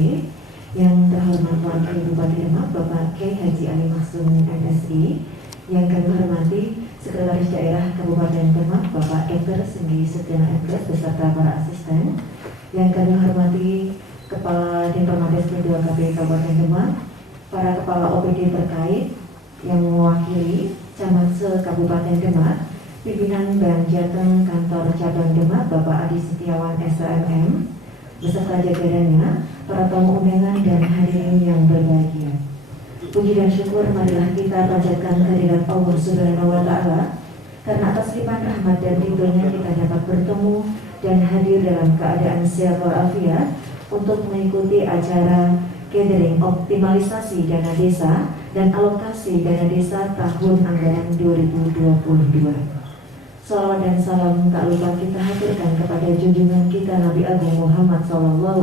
MSI, yang terhormat Wakil Bupati Demak Bapak K. Haji Ali Maksum MSI, yang kami hormati Sekretaris Daerah Kabupaten Demak Bapak Dr. Senggi Setiana MS beserta para asisten, yang kami hormati Kepala Dinpermades P2 KP Kabupaten Demak, para Kepala OPD terkait yang mewakili Camat se-Kabupaten Demak, Pimpinan Bank Jateng Kantor Cabang Demak Bapak Adi Setiawan SMM, beserta jajarannya, para tamu undangan dan hadirin yang berbahagia. Puji dan syukur marilah kita panjatkan kehadirat Allah Subhanahu wa Ta'ala, karena atas limpahan rahmat dan ridhonya kita dapat bertemu dan hadir dalam keadaan sehat walafiat untuk mengikuti acara gathering optimalisasi dana desa dan alokasi dana desa tahun anggaran 2022. Salawat dan salam tak lupa kita haturkan kepada junjungan kita Nabi Agung Muhammad SAW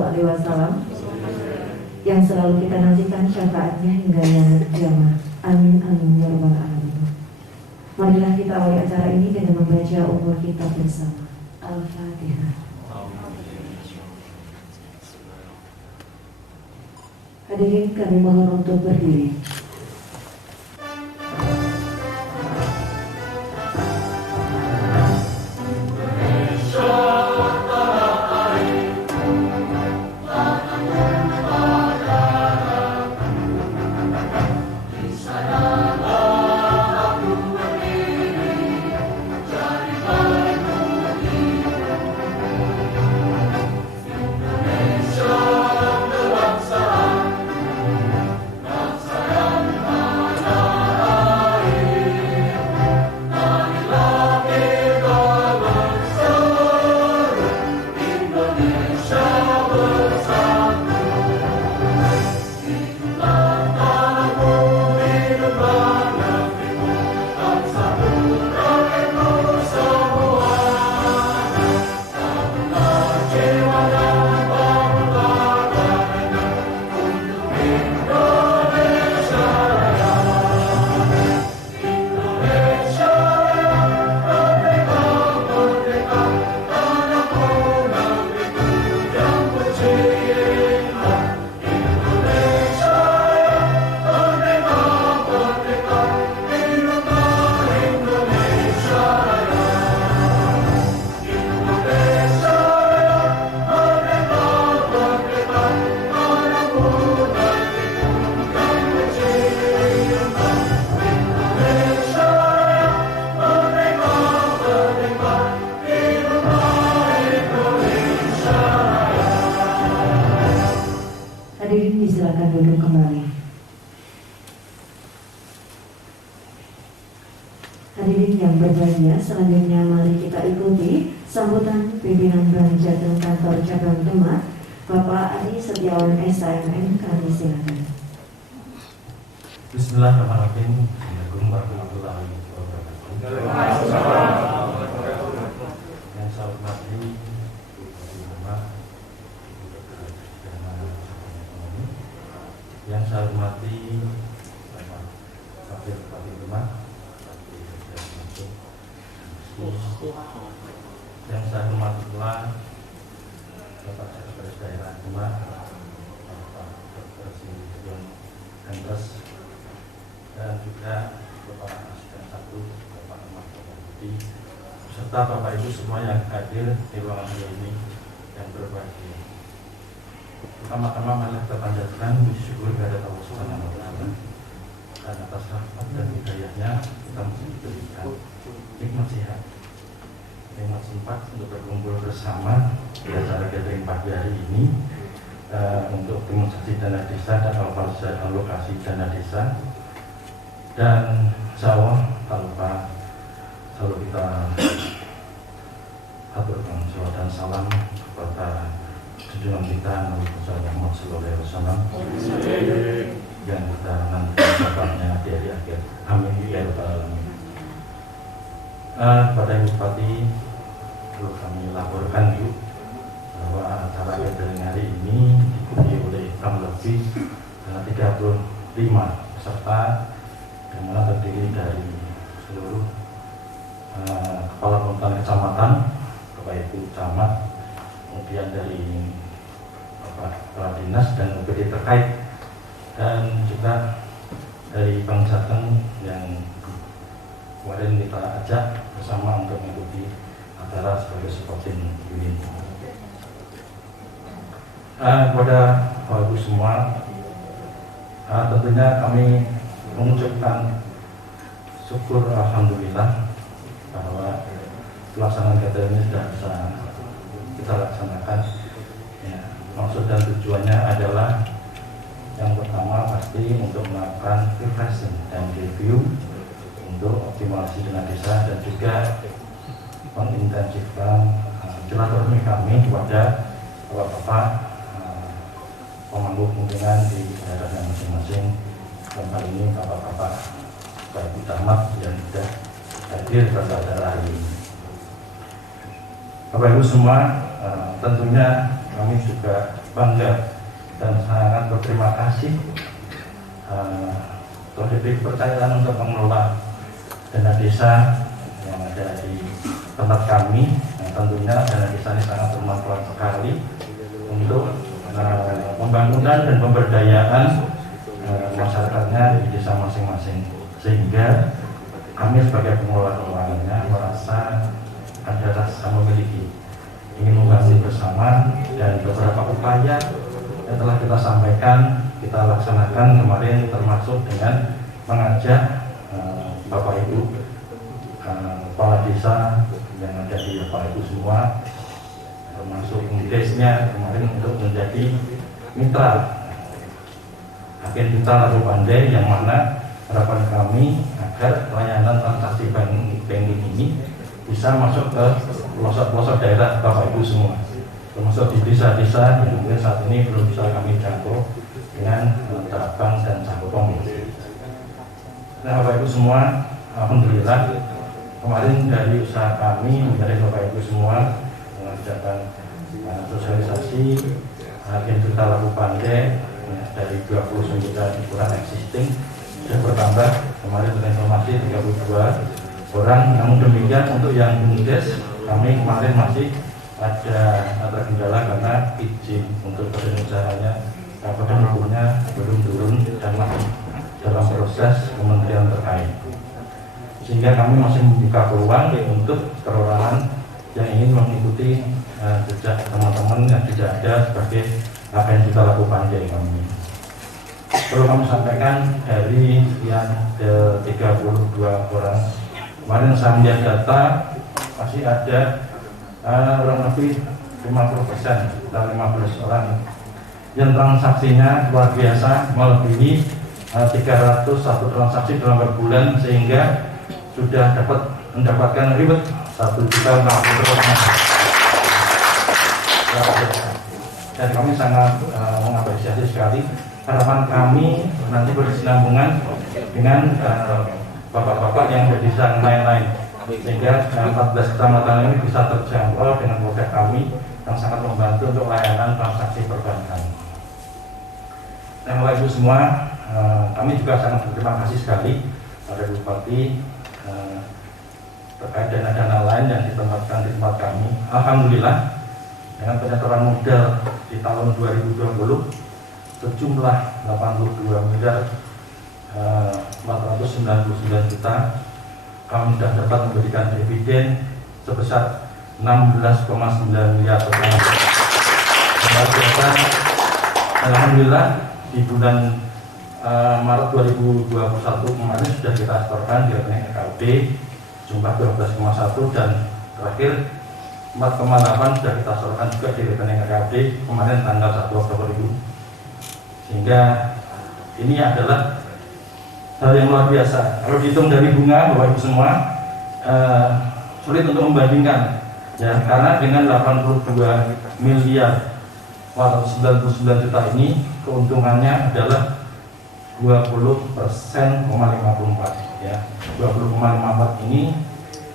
yang selalu kita nantikan syafaatnya hingga yaumul qiyamah. Amin amin ya rabbal alamin. Marilah kita awali acara ini dengan membaca umur kita bersama. Al-Fatihah. Hadirin kami mohon untuk berdiri. Selanjutnya mari kita ikuti sambutan Pimpinan Bank Jateng Kantor Cabang Demak Bapak Adi Setiawan SMM. Kami silakan. Bismillahirrahmanirrahim. Assalamualaikum warahmatullahi wabarakatuh. Yang saya hormati Bupati Demak, yang saya hormati Bapak Wakil Bupati Demak, yang saya hormati pula Bapak Sekretaris Daerah Demak, Bapak Dr. Singgion MS, dan juga Bapak Asisten 1, Bapak Ahmad Budi, serta Bapak Ibu semua yang hadir di ruangan ini yang berbahagia. Pertama-tama marilah kita panjatkan puji syukur kepada Allah Subhanahu wa Ta'ala, dan atas rahmat dan hidayahnya kita masih diberikan nikmat sehat, nikmat sempat untuk berkumpul bersama di acara gathering pagi hari ini untuk demonstrasi dana desa dan alokasi dana desa. Dan insya Allah tak lupa selalu kita aturkan salawat dan salam kepada junjungan kita Nabi Muhammad SAW yang kita nanti sahabatnya di hari akhir. Amin ya rabbal alamin. Pada Ibu Bupati, perlu kami laporkan Bu bahwa acara gathering hari ini diikuti oleh kurang lebih 35 peserta yang mana terdiri dari seluruh kepala pemerintahan kecamatan, Bapak Ibu camat, kemudian dari Bapak Kepala dinas dan OPD terkait, dan juga dari Bank Jateng yang kemarin kita ajak bersama untuk mengikuti acara sebagai supporting unit. Kepada Bapak Ibu semua, tentunya kami mengucapkan syukur alhamdulillah bahwa pelaksanaan kegiatan ini sudah bisa kita laksanakan. Ya, maksud dan tujuannya adalah yang pertama pasti untuk melakukan refreshing dan review untuk optimalisasi dana desa, dan juga mengintensifkan silaturahmi kami kepada bapak-bapak pemangku kepentingan di daerahnya masing-masing. Dan kali ini bapak-bapak Ibu Camat yang sudah hadir pada acara ini. Bapak Ibu semua, tentunya kami juga bangga dan sangat berterima kasih telah diberi kepercayaan untuk mengelola dana desa yang ada di tempat kami. Tentunya dana desa ini sangat bermanfaat sekali untuk pembangunan dan pemberdayaan masyarakatnya di desa masing-masing, sehingga kami sebagai pengelola keuangannya merasa ada rasa memiliki, ingin membantu bersama, dan beberapa upaya yang telah kita sampaikan, kita laksanakan kemarin, termasuk dengan mengajak Bapak Ibu kepala desa yang ada di Bapak Ibu semua, termasuk desnya kemarin, untuk menjadi mitra agen mitra Laku Pandai, yang mana harapan kami agar layanan transaksi banking ini bisa masuk ke pelosok-pelosok daerah Bapak Ibu semua, termasuk di desa-desa yang mungkin saat ini belum bisa kami jangkau dengan cabang dan cakupan. Nah, Bapak Ibu semua, alhamdulillah kemarin dari usaha kami dari Bapak Ibu semua mengadakan sosialisasi agen mitra Laku Pandai dari 29 ukuran existing sudah bertambah kemarin dengan informasi 32 orang. Namun demikian untuk yang BUMDes kami kemarin masih ada terkendala karena izin untuk badan usahanya, badan hukumnya belum turun dan masih dalam proses kementerian terkait, sehingga kami masih membuka peluang untuk perorangan yang ingin mengikuti jejak teman-teman yang tidak ada sebagai apa yang kita lakukan dari kami. Perlu kami sampaikan dari sekian 32 orang kemarin saya melihat data masih ada kurang lebih 50%, sekitar 15 orang yang transaksinya luar biasa, melebihi 301 transaksi dalam berbulan, sehingga sudah dapat mendapatkan reward 1.040.000. Dan kami sangat mengapresiasi sekali. Harapan kami nanti berkesinambungan dengan bapak-bapak yang ada di desa lain-lain, sehingga 14 kecamatan ini bisa terjangkau dengan produk kami yang sangat membantu untuk layanan transaksi perbankan. Nah, Bapak Ibu semua, kami juga sangat berterima kasih sekali pada Bupati terkait dana-dana lain yang ditempatkan di tempat kami. Alhamdulillah, dengan penyetoran modal di tahun 2020 sejumlah 82 miliar 499 juta, kami sudah dapat memberikan dividen sebesar 16,9 miliar per tahun. Alhamdulillah di bulan Maret 2021 kemarin sudah kita setorkan di rekening EKUD jumlah 12,1, dan terakhir 4,8 sudah kita setorkan juga di rekening EKUD kemarin tanggal 1 Oktober itu. Sehingga ini adalah hal yang luar biasa. Kalau dihitung dari bunga, Bapak Ibu semua, sulit untuk membandingkan, ya, karena dengan 82 miliar 499 juta ini keuntungannya adalah 20%,54, ya. 20,54 ini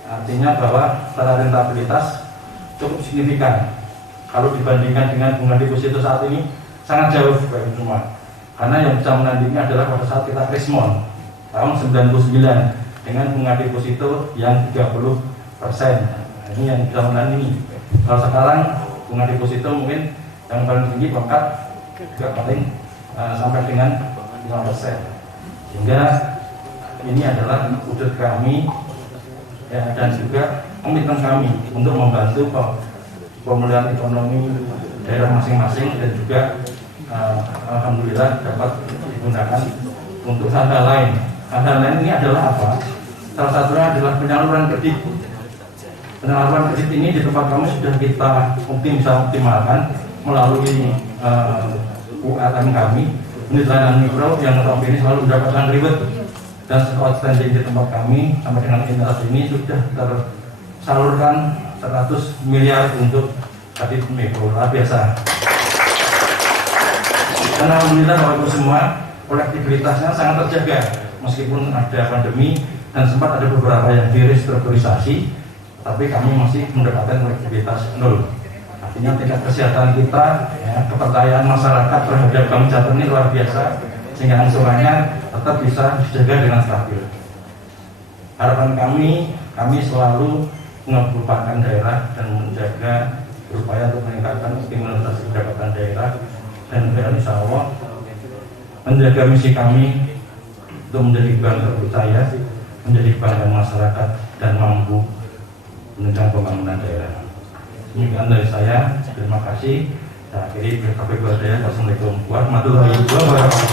artinya bahwa secara rentabilitas cukup signifikan kalau dibandingkan dengan bunga deposito saat ini, sangat jauh Bapak Ibu semua. Karena yang bisa menandingi adalah pada saat kita krismon tahun 99 dengan bunga deposito yang 30%. Nah, ini yang bisa menandingi. Kalau sekarang bunga deposito mungkin yang paling tinggi pangkat juga paling sampai dengan 5%. Sehingga ini adalah wujud kami ya, dan juga komitmen kami untuk membantu pemulihan ekonomi daerah masing-masing dan juga alhamdulillah dapat digunakan untuk hal-hal lain. Hal-hal lain ini adalah apa? Salah satunya adalah penyaluran kredit. Penyaluran kredit ini di tempat kami sudah kita bisa optimalkan melalui UMKM kami, unit layanan mikro yang notabene selalu mendapatkan reward dan outstanding di tempat kami sampai dengan saat ini sudah tersalurkan 100 miliar untuk kredit mikro, luar biasa. Dan alhamdulillah Bapak Ibu semua, kolektibilitasnya sangat terjaga meskipun ada pandemi dan sempat ada beberapa yang direstrukturisasi, tapi kami masih mendapatkan kolektibilitas 0. Artinya tingkat kesehatan kita, ya, kepercayaan masyarakat terhadap Bank Jateng ini luar biasa, sehingga angsurannya tetap bisa dijaga dengan stabil. Harapan kami selalu mengedepankan daerah dan menjaga berupaya untuk meningkatkan stimulasi pendapatan daerah dan insya Allah menjaga misi kami untuk menjadi bank terpercaya, menjadi bank masyarakat dan mampu menunjang pembangunan daerah. Demikian dari saya, terima kasih. Saya akhiri berkata saya, Assalamualaikum warahmatullahi wabarakatuh.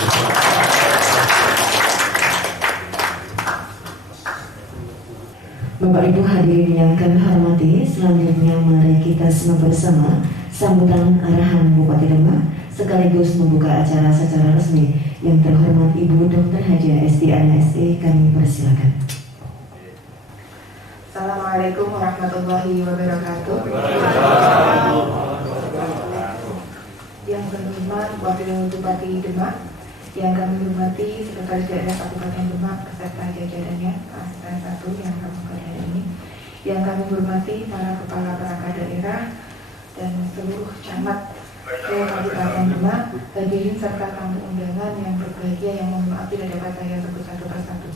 Bapak Ibu hadirin yang kami hormati, selanjutnya mari kita semua bersama sambutan arahan Bupati Demak sekaligus membuka acara secara resmi. Yang terhormat Ibu Dr. Haja SD MSE, kami persilakan. Assalamualaikum warahmatullahi wabarakatuh. Yang terhormat Wakil Bupati Demak, yang kami hormati Sekretaris Daerah Kabupaten Demak beserta jajarannya, ASN 1 yang kami hari ini, yang kami hormati para kepala perangkat daerah dan seluruh camat Kabupaten Demak, hadirin serta tamu undangan yang berbahagia, yang mohon maaf tidak dapat saya sebut satu persatu.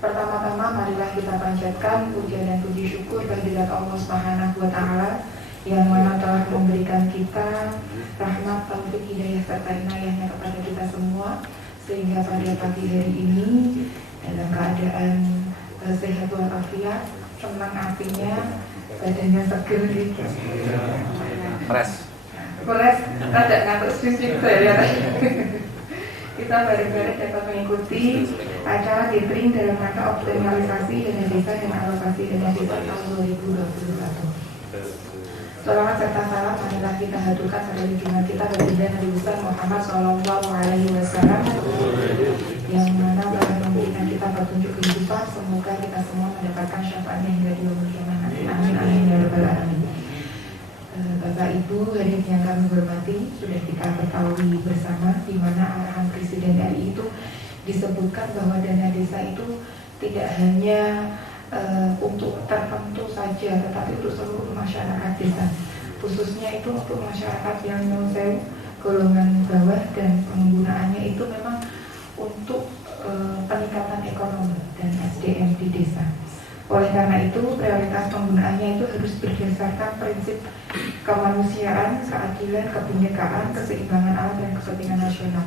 Pertama-tama marilah kita panjatkan puja dan puji syukur kehadirat Allah Subhanahu wa Ta'ala yang mana telah memberikan kita rahmat, taufik, hidayah serta inayahnya kepada kita semua, sehingga pada pagi hari ini dalam keadaan sehat walafiat, senang hatinya, badannya seger gitu. Fresh, ada ngantuk sisik saya. Kita bareng-bareng dapat mengikuti acara gathering dalam rangka optimalisasi dana desa dan alokasi dana desa tahun 2021. Selamat serta salam marilah kita haturkan pada junjungan kita baginda Nabi besar Muhammad SAW, yang mana telah memberikan kita petunjuk kehidupan. Semoga kita semua mendapatkan syafaatnya hingga di yaumul kiamah. Amin amin ya rabbal alamin. Bapak Ibu hadirin yang kami hormati, sudah kita ketahui bersama di mana arahan Presiden RI itu disebutkan bahwa dana desa itu tidak hanya untuk tertentu saja, tetapi untuk seluruh masyarakat desa, khususnya itu untuk masyarakat yang nyonseu golongan bawah, dan penggunaannya itu memang untuk peningkatan ekonomi dan SDM di desa. Oleh karena itu, prioritas penggunaannya itu harus berdasarkan prinsip kemanusiaan, keadilan, kebinekaan, keseimbangan alam, dan kepentingan nasional.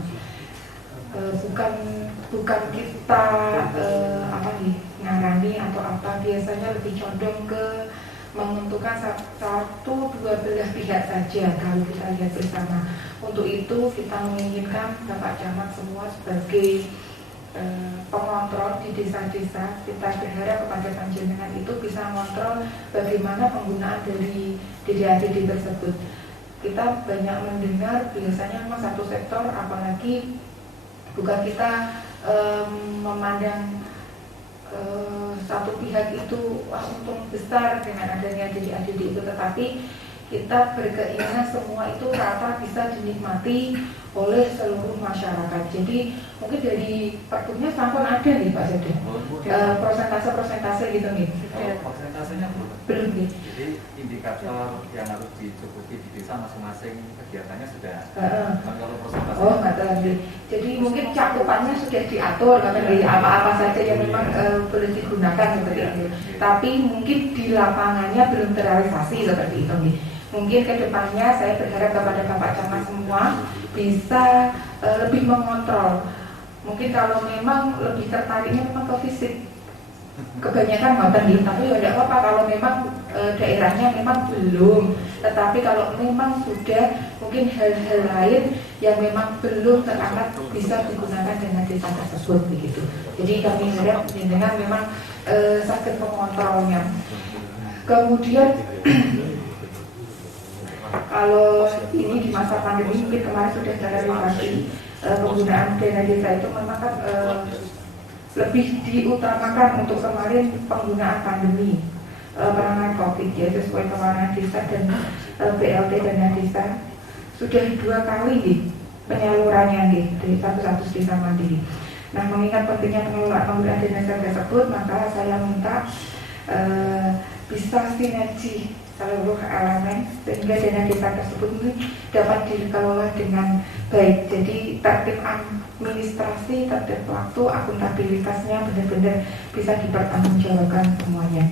Bukan kita ngarani atau apa, biasanya lebih condong ke menentukan satu dua belah pihak saja kalau kita lihat bersama. Untuk itu kita menginginkan Bapak Camat semua sebagai pengontrol di desa-desa, kita berharap kepada panjenengan itu bisa mengontrol bagaimana penggunaan dari DDA-DD tersebut. Kita banyak mendengar biasanya memang satu sektor, apalagi bukan kita memandang satu pihak itu untung besar dengan adanya DDA-DD itu, tetapi kita berkeinginan semua itu rata bisa dinikmati oleh seluruh masyarakat. Jadi mungkin dari pergubnya sampun ada nih Pak Zede, persentase gitu nih. Persentasenya belum nih. Jadi indikator yang harus dicukupi di desa masing-masing kegiatannya sudah. Kalau persentase. Oh nggak tahu. Jadi mungkin cakupannya sudah diatur, apa-apa saja yang memang boleh digunakan seperti itu. Tapi mungkin di lapangannya belum terrealisasi seperti itu nih. Mungkin kedepannya saya berharap kepada Bapak Camat semua bisa lebih mengontrol. Mungkin kalau memang lebih tertariknya memang ke fisik, kebanyakan ngoten gitu, tapi ya tidak apa-apa kalau memang daerahnya memang belum. Tetapi kalau memang sudah, mungkin hal-hal lain yang memang belum terangkat bisa digunakan dengan desa tersebut begitu. Jadi kami harap dengan memang sakit pengontrolnya. Kemudian kalau ini di masa pandemi mungkin kemarin sudah terrealisasi penggunaan dana desa itu memang kan lebih diutamakan untuk kemarin penggunaan pandemi penanganan COVID ya, sesuai kewenangan desa dan BLT dana desa sudah 2 kali penyalurannya dari 100 desa mandiri. Nah, mengingat pentingnya penggunaan dana desa tersebut, maka saya minta bisa sinergi seluruh elemen sehingga dana desa tersebut ini dapat dikelola dengan baik. Jadi tertib administrasi, tertib waktu, akuntabilitasnya benar-benar bisa dipertanggungjawabkan semuanya.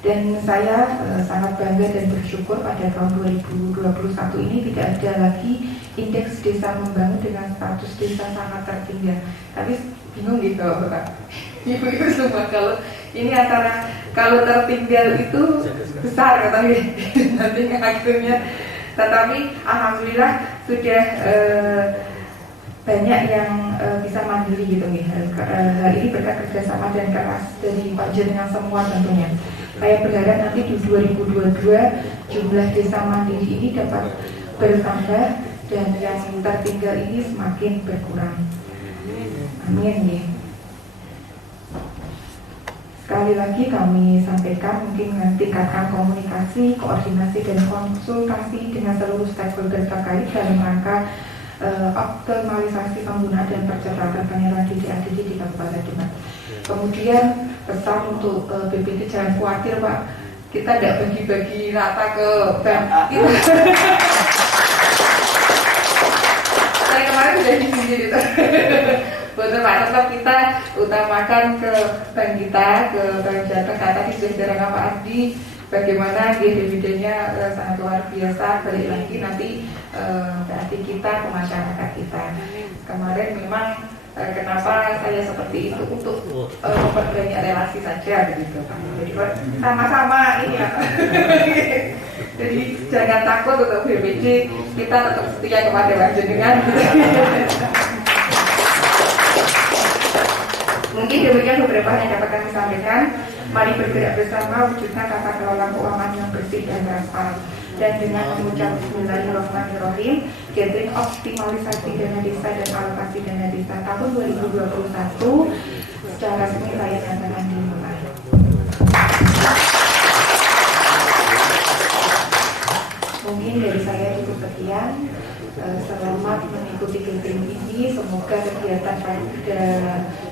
Dan saya sangat bangga dan bersyukur pada tahun 2021 ini tidak ada lagi indeks desa membangun dengan status desa sangat tertinggal. Tapi bingung gitu Pak. Ibu-ibu semua kalau ini antara kalau tertinggal itu besar katanya nanti akhirnya. Tetapi alhamdulillah sudah banyak yang bisa mandiri gitu nih. Hal ini berkat kerjasama dan keras dari Pak Jenderal semua tentunya. Saya berharap nanti di 2022 jumlah desa mandiri ini dapat bertambah dan yang tertinggal ini semakin berkurang. Amin ya. Sekali lagi kami sampaikan mungkin tingkatkan komunikasi, koordinasi dan konsultasi dengan seluruh stakeholder terkait dalam rangka optimalisasi penggunaan dan percepatan penyaluran DDA-DD di Kabupaten Demak. Kemudian pesan untuk BPT jangan khawatir Pak, kita tidak bagi-bagi rata ke bank. Saya kemarin sudah di sini gitu. Betul Pak, tetap kita utamakan ke bank kita, ke Bank Jateng. Tadi sudah bicara Pak Adi, bagaimana dividennya sangat luar biasa. Balik lagi nanti berarti kita ke masyarakat kita. Kemarin memang kenapa saya seperti itu untuk memperbanyak relasi saja begitu Pak. Jadi sama-sama ini ya. Jadi jangan takut untuk BPJ, kita tetap setia kepada panjenengan. Mungkin demikian beberapa yang dapat kami sampaikan. Mari bergerak bersama wujudkan tata kelola keuangan yang bersih dan transparan. Dan dengan mengucap Bismillahirrahmanirrahim, gathering optimalisasi dana desa dan alokasi dana desa tahun 2021 secara resmi saya nyatakan dimulai. Mungkin dari saya cukup sekian. Selamat mengikuti gathering ini. Semoga kegiatan pada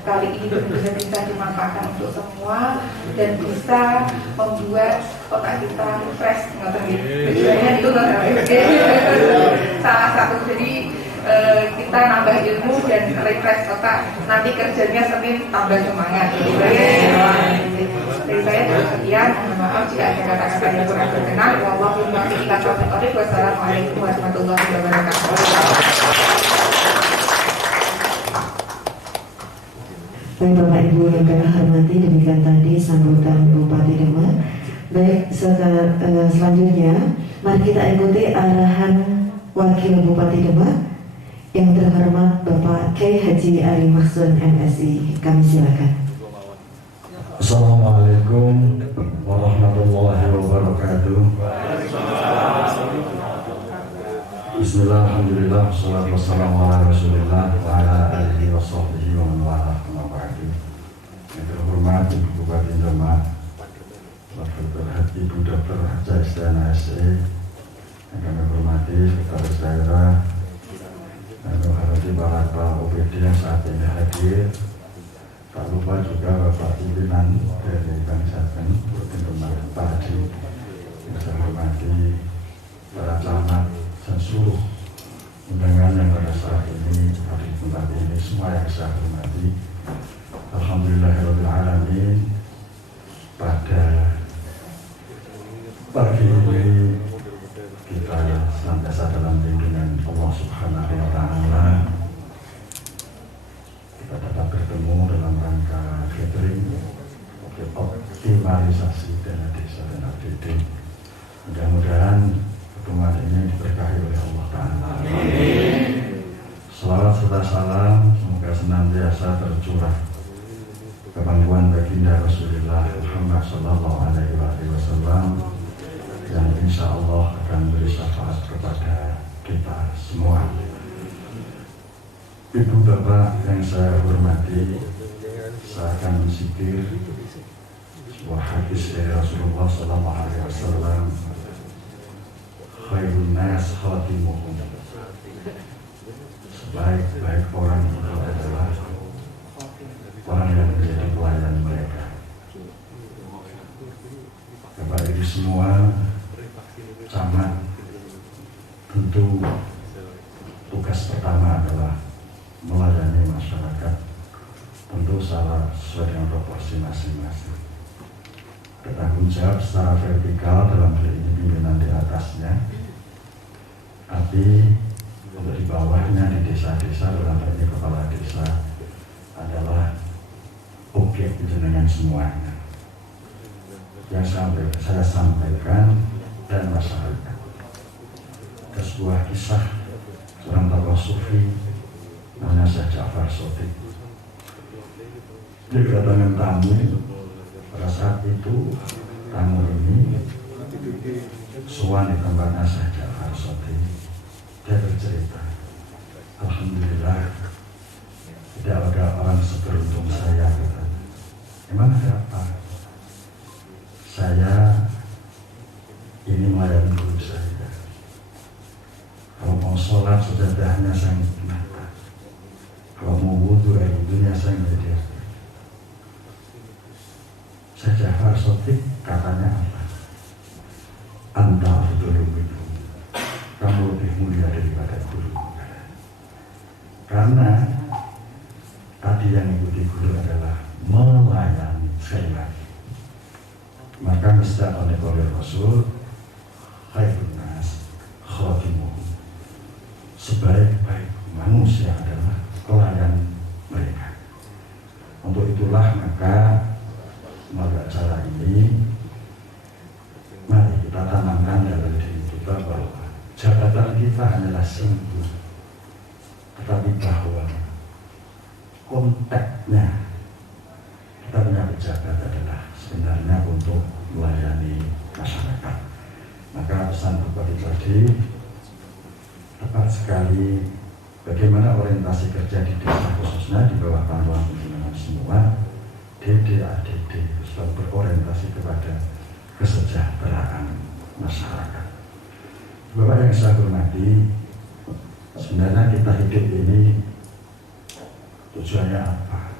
kali ini benar-benar bisa dimanfaatkan untuk semua dan bisa membuat otak kita fresh. Tujuannya itu salah satu. Jadi kita nambah ilmu dan refresh otak. Nanti kerjanya Senin tambah semangat. Dari saya cukup sekian. Mohon maaf jika ada kata-kata yang kurang berkenan. Wassalamualaikum warahmatullahi wabarakatuh. Baik Bapak Ibu yang kami hormati, demikian tadi sambutan Bupati Demak. Baik, selanjutnya mari kita ikuti arahan Wakil Bupati Demak yang terhormat Bapak Kiai Haji Ali Mahsun MSI. Kami silakan. Assalamualaikum warahmatullahi wabarakatuh. Bismillah, alhamdulillah, wassalatu wassalamu ala rasulillah wa ala alihi wa sahbihi wa man wala ma'ba'du. Yang terhormat Ibu Bupati Demak, Ibu Dr. Haja Istiana SE, yang kami hormati Sekretaris Daerah, dan menghormati para kepala OPD yang saat ini hadir. Tak lupa juga Bapak pimpinan dari Bank Jateng, Pak Haji, yang saya hormati para camat dan seluruh undangan yang pada saat ini ada di tempat ini, semua yang saya hormati. Alhamdulillahirrahmanirrahim. Pada pagi revitalisasi dana desa dan APBD. Mudah-mudahan pertemuan ini diberkahi oleh Allah Ta'ala. Salawat serta salam semoga senantiasa tercurah ke pangkuan baginda Rasulullah Muhammad Sallallahu Alaihi Wasallam yang insya Allah akan beri syafaat kepada kita semua. Ibu bapak yang saya hormati, saya akan mensikir sebuah hadis dari Rasulullah Sallallahu Alaihi Wasallam. Khairun nas khatimuhum. Sebaik-baik orang itu adalah orang yang menjadi pelayan mereka. Bapak Ibu semua, camat tentu tugas pertama adalah melayani masyarakat, tentu sesuai dengan proporsi masing-masing. Bertanggung jawab secara vertikal dalam hal ini pimpinan di atasnya, tapi untuk di bawahnya di desa-desa dalam hal ini kepala desa adalah objek jenengan semuanya. Yang saya sampaikan dan masyarakat. Ada sebuah kisah seorang tokoh sufi namanya Syekh Ja'far Shadiq. Dia kedatangan tamu. Pada saat itu tamu ini sowan di tempatnya Syekh Ja'far Shadiq. Dia bercerita, alhamdulillah tidak ada orang seberuntung saya. Emang ada apa? Saya ini melayani guru saya. Kalau mau sholat sejadahnya saya menggunakan. Kalau mau wudhu air wudhunya saya menyediakan. Syekh Ja'far Shadiq katanya apa? Anta afdalu minhum. Kamu lebih mulia daripada guru. Karena tadi yang ikuti guru adalah melayani sekali lagi. Maka misal oleh Rasul, khairun nas khatimuhum. Sebaik-baik manusia adalah pelayan mereka. Untuk itulah maka melalui acara ini mari kita tanamkan dalam diri kita bahwa jabatan kita hanyalah simbol, tetapi bahwa konteksnya kita punya pejabat adalah sebenarnya untuk melayani masyarakat. Maka pesan Bapak tadi tepat sekali bagaimana orientasi kerja di desa khususnya di bawah panduan pimpinan semua DD-ADD selalu berorientasi kepada kesejahteraan masyarakat. Bapak yang saya hormati, sebenarnya kita hidup ini tujuannya apa?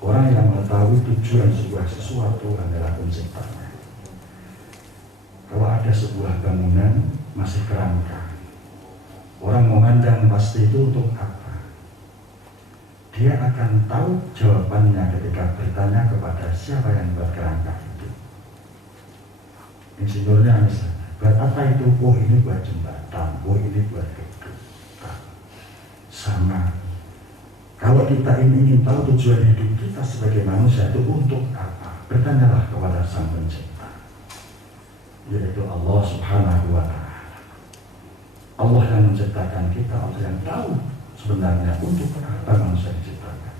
Orang yang mengetahui tujuan sebuah sesuatu adalah penciptanya. Kalau ada sebuah bangunan masih kerangka, orang memandang pasti itu untuk apa? Dia akan tahu jawabannya ketika bertanya kepada siapa yang buat kerangka itu. Insinyurnya misalnya, buat apa itu? Oh ini buat jembatan, oh ini buat gedung. Sama. Kalau kita ingin tahu tujuan hidup kita sebagai manusia itu untuk apa? Bertanyalah kepada Sang Pencipta, yaitu Allah Subhanahu wa Ta'ala. Allah yang menciptakan kita, Allah yang tahu sebenarnya untuk apa manusia diciptakan.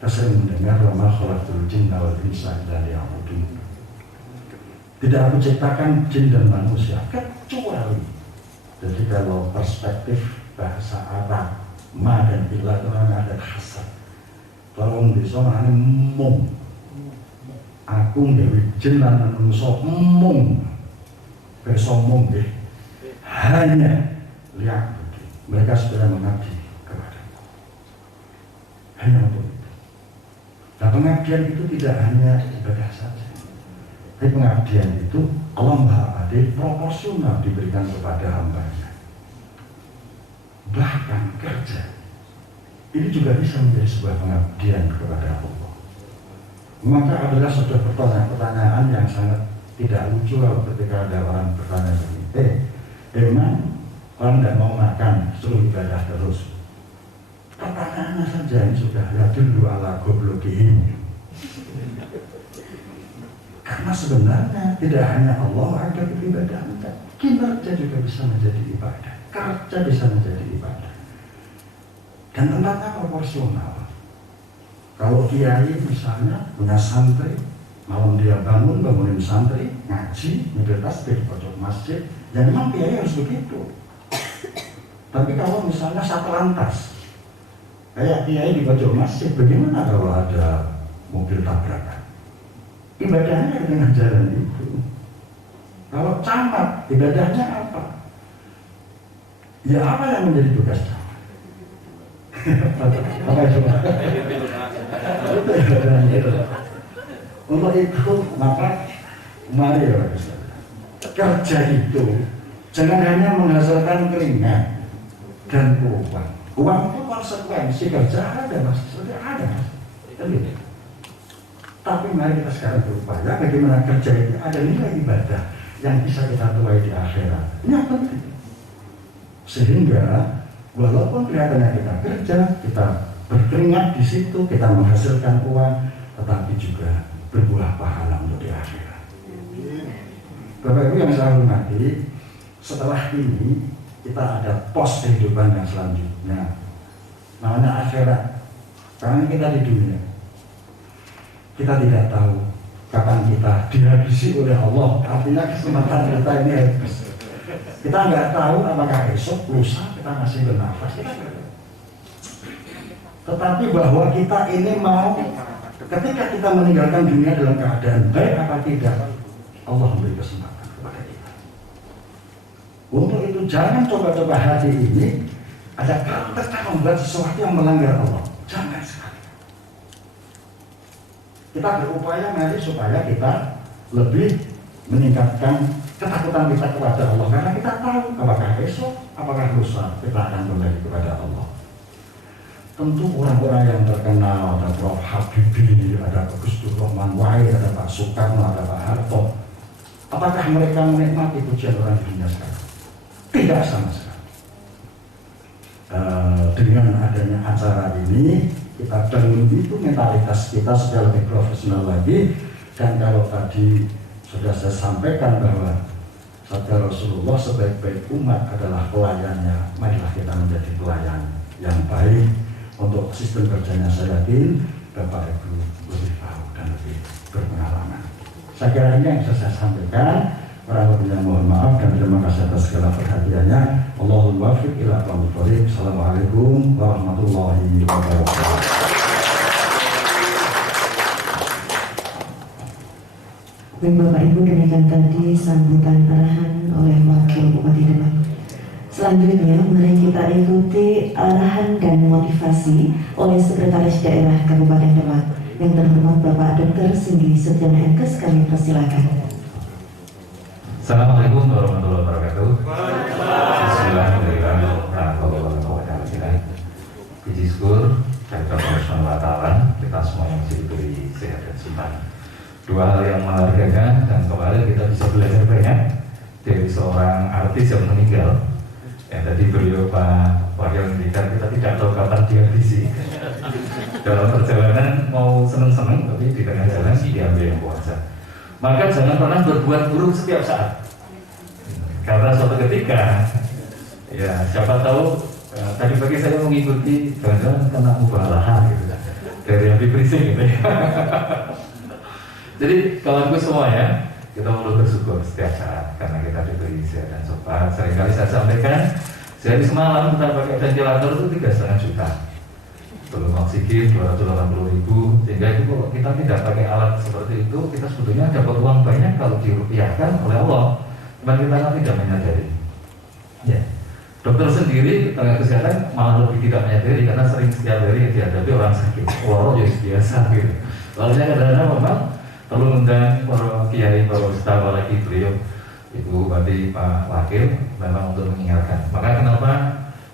Kita sering mendengar wa ma khalaqtul jinna wal insa illa liya'budun. Tidak aku ciptakan jin dan manusia kecuali. Jadi kalau perspektif bahasa Arab, ma dan ilah itu ada hasad. Kalau orang bisa maknanya mung. Aku dewi jin dan manusia mung. Besok mung deh. Hanya lihat mereka sudah mengabdi kepada Allah. Hanya untuk itu. Nah pengabdian itu tidak hanya ibadah saja. Tapi pengabdian itu Allah Maha Adil proporsional diberikan kepada hamba-Nya. Bahkan kerja ini juga bisa menjadi sebuah pengabdian kepada Allah. Maka adalah sudah pertanyaan yang sangat tidak lucu ketika ada orang bertanya begini, emang orang tidak mau makan suruh ibadah terus? Pertanyaannya saja ini sudah ya dulu ala goblokihin. Karena sebenarnya tidak hanya Allah ada ibadah, kinerja juga bisa menjadi ibadah, kerja bisa menjadi ibadah. Dan tempatnya proporsional. Kalau kiai misalnya punya santri, malam dia bangunin santri, ngaji, nyedot tasbih di pojok masjid, ya memang kiai harus begitu. Tapi kalau misalnya satlantas, kayak kiai di pojok masjid, bagaimana kalau ada mobil tabrakan? Ibadahnya dengan jalan itu. Kalau camat, ibadahnya apa? Ya apa yang menjadi tugas camat? Apa itu? Untuk itu maka mari ya kerja itu jangan hanya menghasilkan keringat dan uang. Uang itu konsekuensi kerja ada mas, ada mas. Tapi mari kita sekarang berupaya bagaimana kerja itu ada nilai ibadah yang bisa kita tuai di akhirat. Ini yang penting. Sehingga walaupun kelihatannya kita kerja, kita berkeringat di situ, kita menghasilkan uang, tetapi juga berbuah pahala untuk di akhirat. Bapak Ibu yang saya hormati, setelah ini kita ada pos kehidupan yang selanjutnya, namanya akhirat. Karena kita di dunia, kita tidak tahu kapan kita dihabisi oleh Allah. Artinya kesempatan kita ini habis. Kita nggak tahu apakah esok, lusa kita masih bernafas. Tetapi bahwa kita ini mau, ketika kita meninggalkan dunia dalam keadaan baik apa tidak, Allah memberi kesempatan kepada kita. Untuk itu jangan coba-coba hati ini ada kita membuat sesuatu yang melanggar Allah. Jangan sekali. Kita berupaya mari supaya kita lebih meningkatkan ketakutan kita kepada Allah, karena kita tahu apakah esok, apakah lusa kita akan kembali kepada Allah. Tentu orang-orang yang terkenal, ada Prof. Habibie, ada Gus Dur Rahman Wahid, ada Pak Soekarno, ada Pak Harto, apakah mereka menikmati pujian orang dunia sekarang? Tidak sama sekali. Dengan adanya acara ini kita bangun itu mentalitas kita supaya lebih profesional lagi. Dan kalau tadi sudah saya sampaikan bahwa sabda Rasulullah sebaik-baik umat adalah pelayannya, marilah kita menjadi pelayan yang baik. Untuk sistem kerjanya saya yakin Bapak Ibu lebih tahu dan lebih berpengalaman. Saya kira ini yang bisa saya sampaikan. Kurang lebihnya mohon maaf dan terima kasih atas segala perhatiannya. Allahul wafiq ila aqwamit thoriq. Assalamualaikum warahmatullahi wabarakatuh. Baik Bapak Ibu, demikian tadi sambutan arahan oleh Wakil Bupati Demak. Selanjutnya mari kita ikuti arahan dan motivasi oleh Sekretaris Daerah Kabupaten Demak yang terhormat Bapak Dr. Singgi Setiana Enkes. Kami persilakan. Assalamualaikum warahmatullahi wabarakatuh. Bismillahirrahmanirrahim. Puji syukur kepada Allah Subhanahu wa Ta'ala, kita semua yang masih diberi sehat dan simpan. Dua hal yang menghargakan, dan kemarin kita bisa belajar banyak dari seorang artis yang meninggal. Yang tadi beliau Pak Wahyu mendikan kita tidak tahu kapan dia habisi. Dalam perjalanan mau seneng-seneng, tapi di tengah jalan diambil yang puasa. Maka jangan pernah berbuat buruk setiap saat. Karena suatu ketika, ya siapa tahu tadi pagi saya mengikuti jangan-jangan kena mubalaghah gitu dari Habib Rizik gitu ya. Jadi kawanku semua ya, kita perlu bersyukur setiap saat karena kita diberi sehat dan sopan. Seringkali saya sampaikan, sehari semalam kita pakai ventilator itu 3,5 juta. Belum oksigen 280.000. Sehingga itu kalau kita tidak pakai alat seperti itu, kita sebetulnya dapat uang banyak kalau dirupiahkan oleh Allah. Cuma kita kan tidak menyadari. Ya. Dokter sendiri tenaga kesehatan malah lebih tidak menyadari karena sering setiap hari dihadapi orang sakit. Orang jadi biasa gitu. Lalu kadang-kadang memang perlu mengundang para kiai, para ustaz, lagi beliau Ibu Bupati Pak Wakil memang untuk mengingatkan. Maka kenapa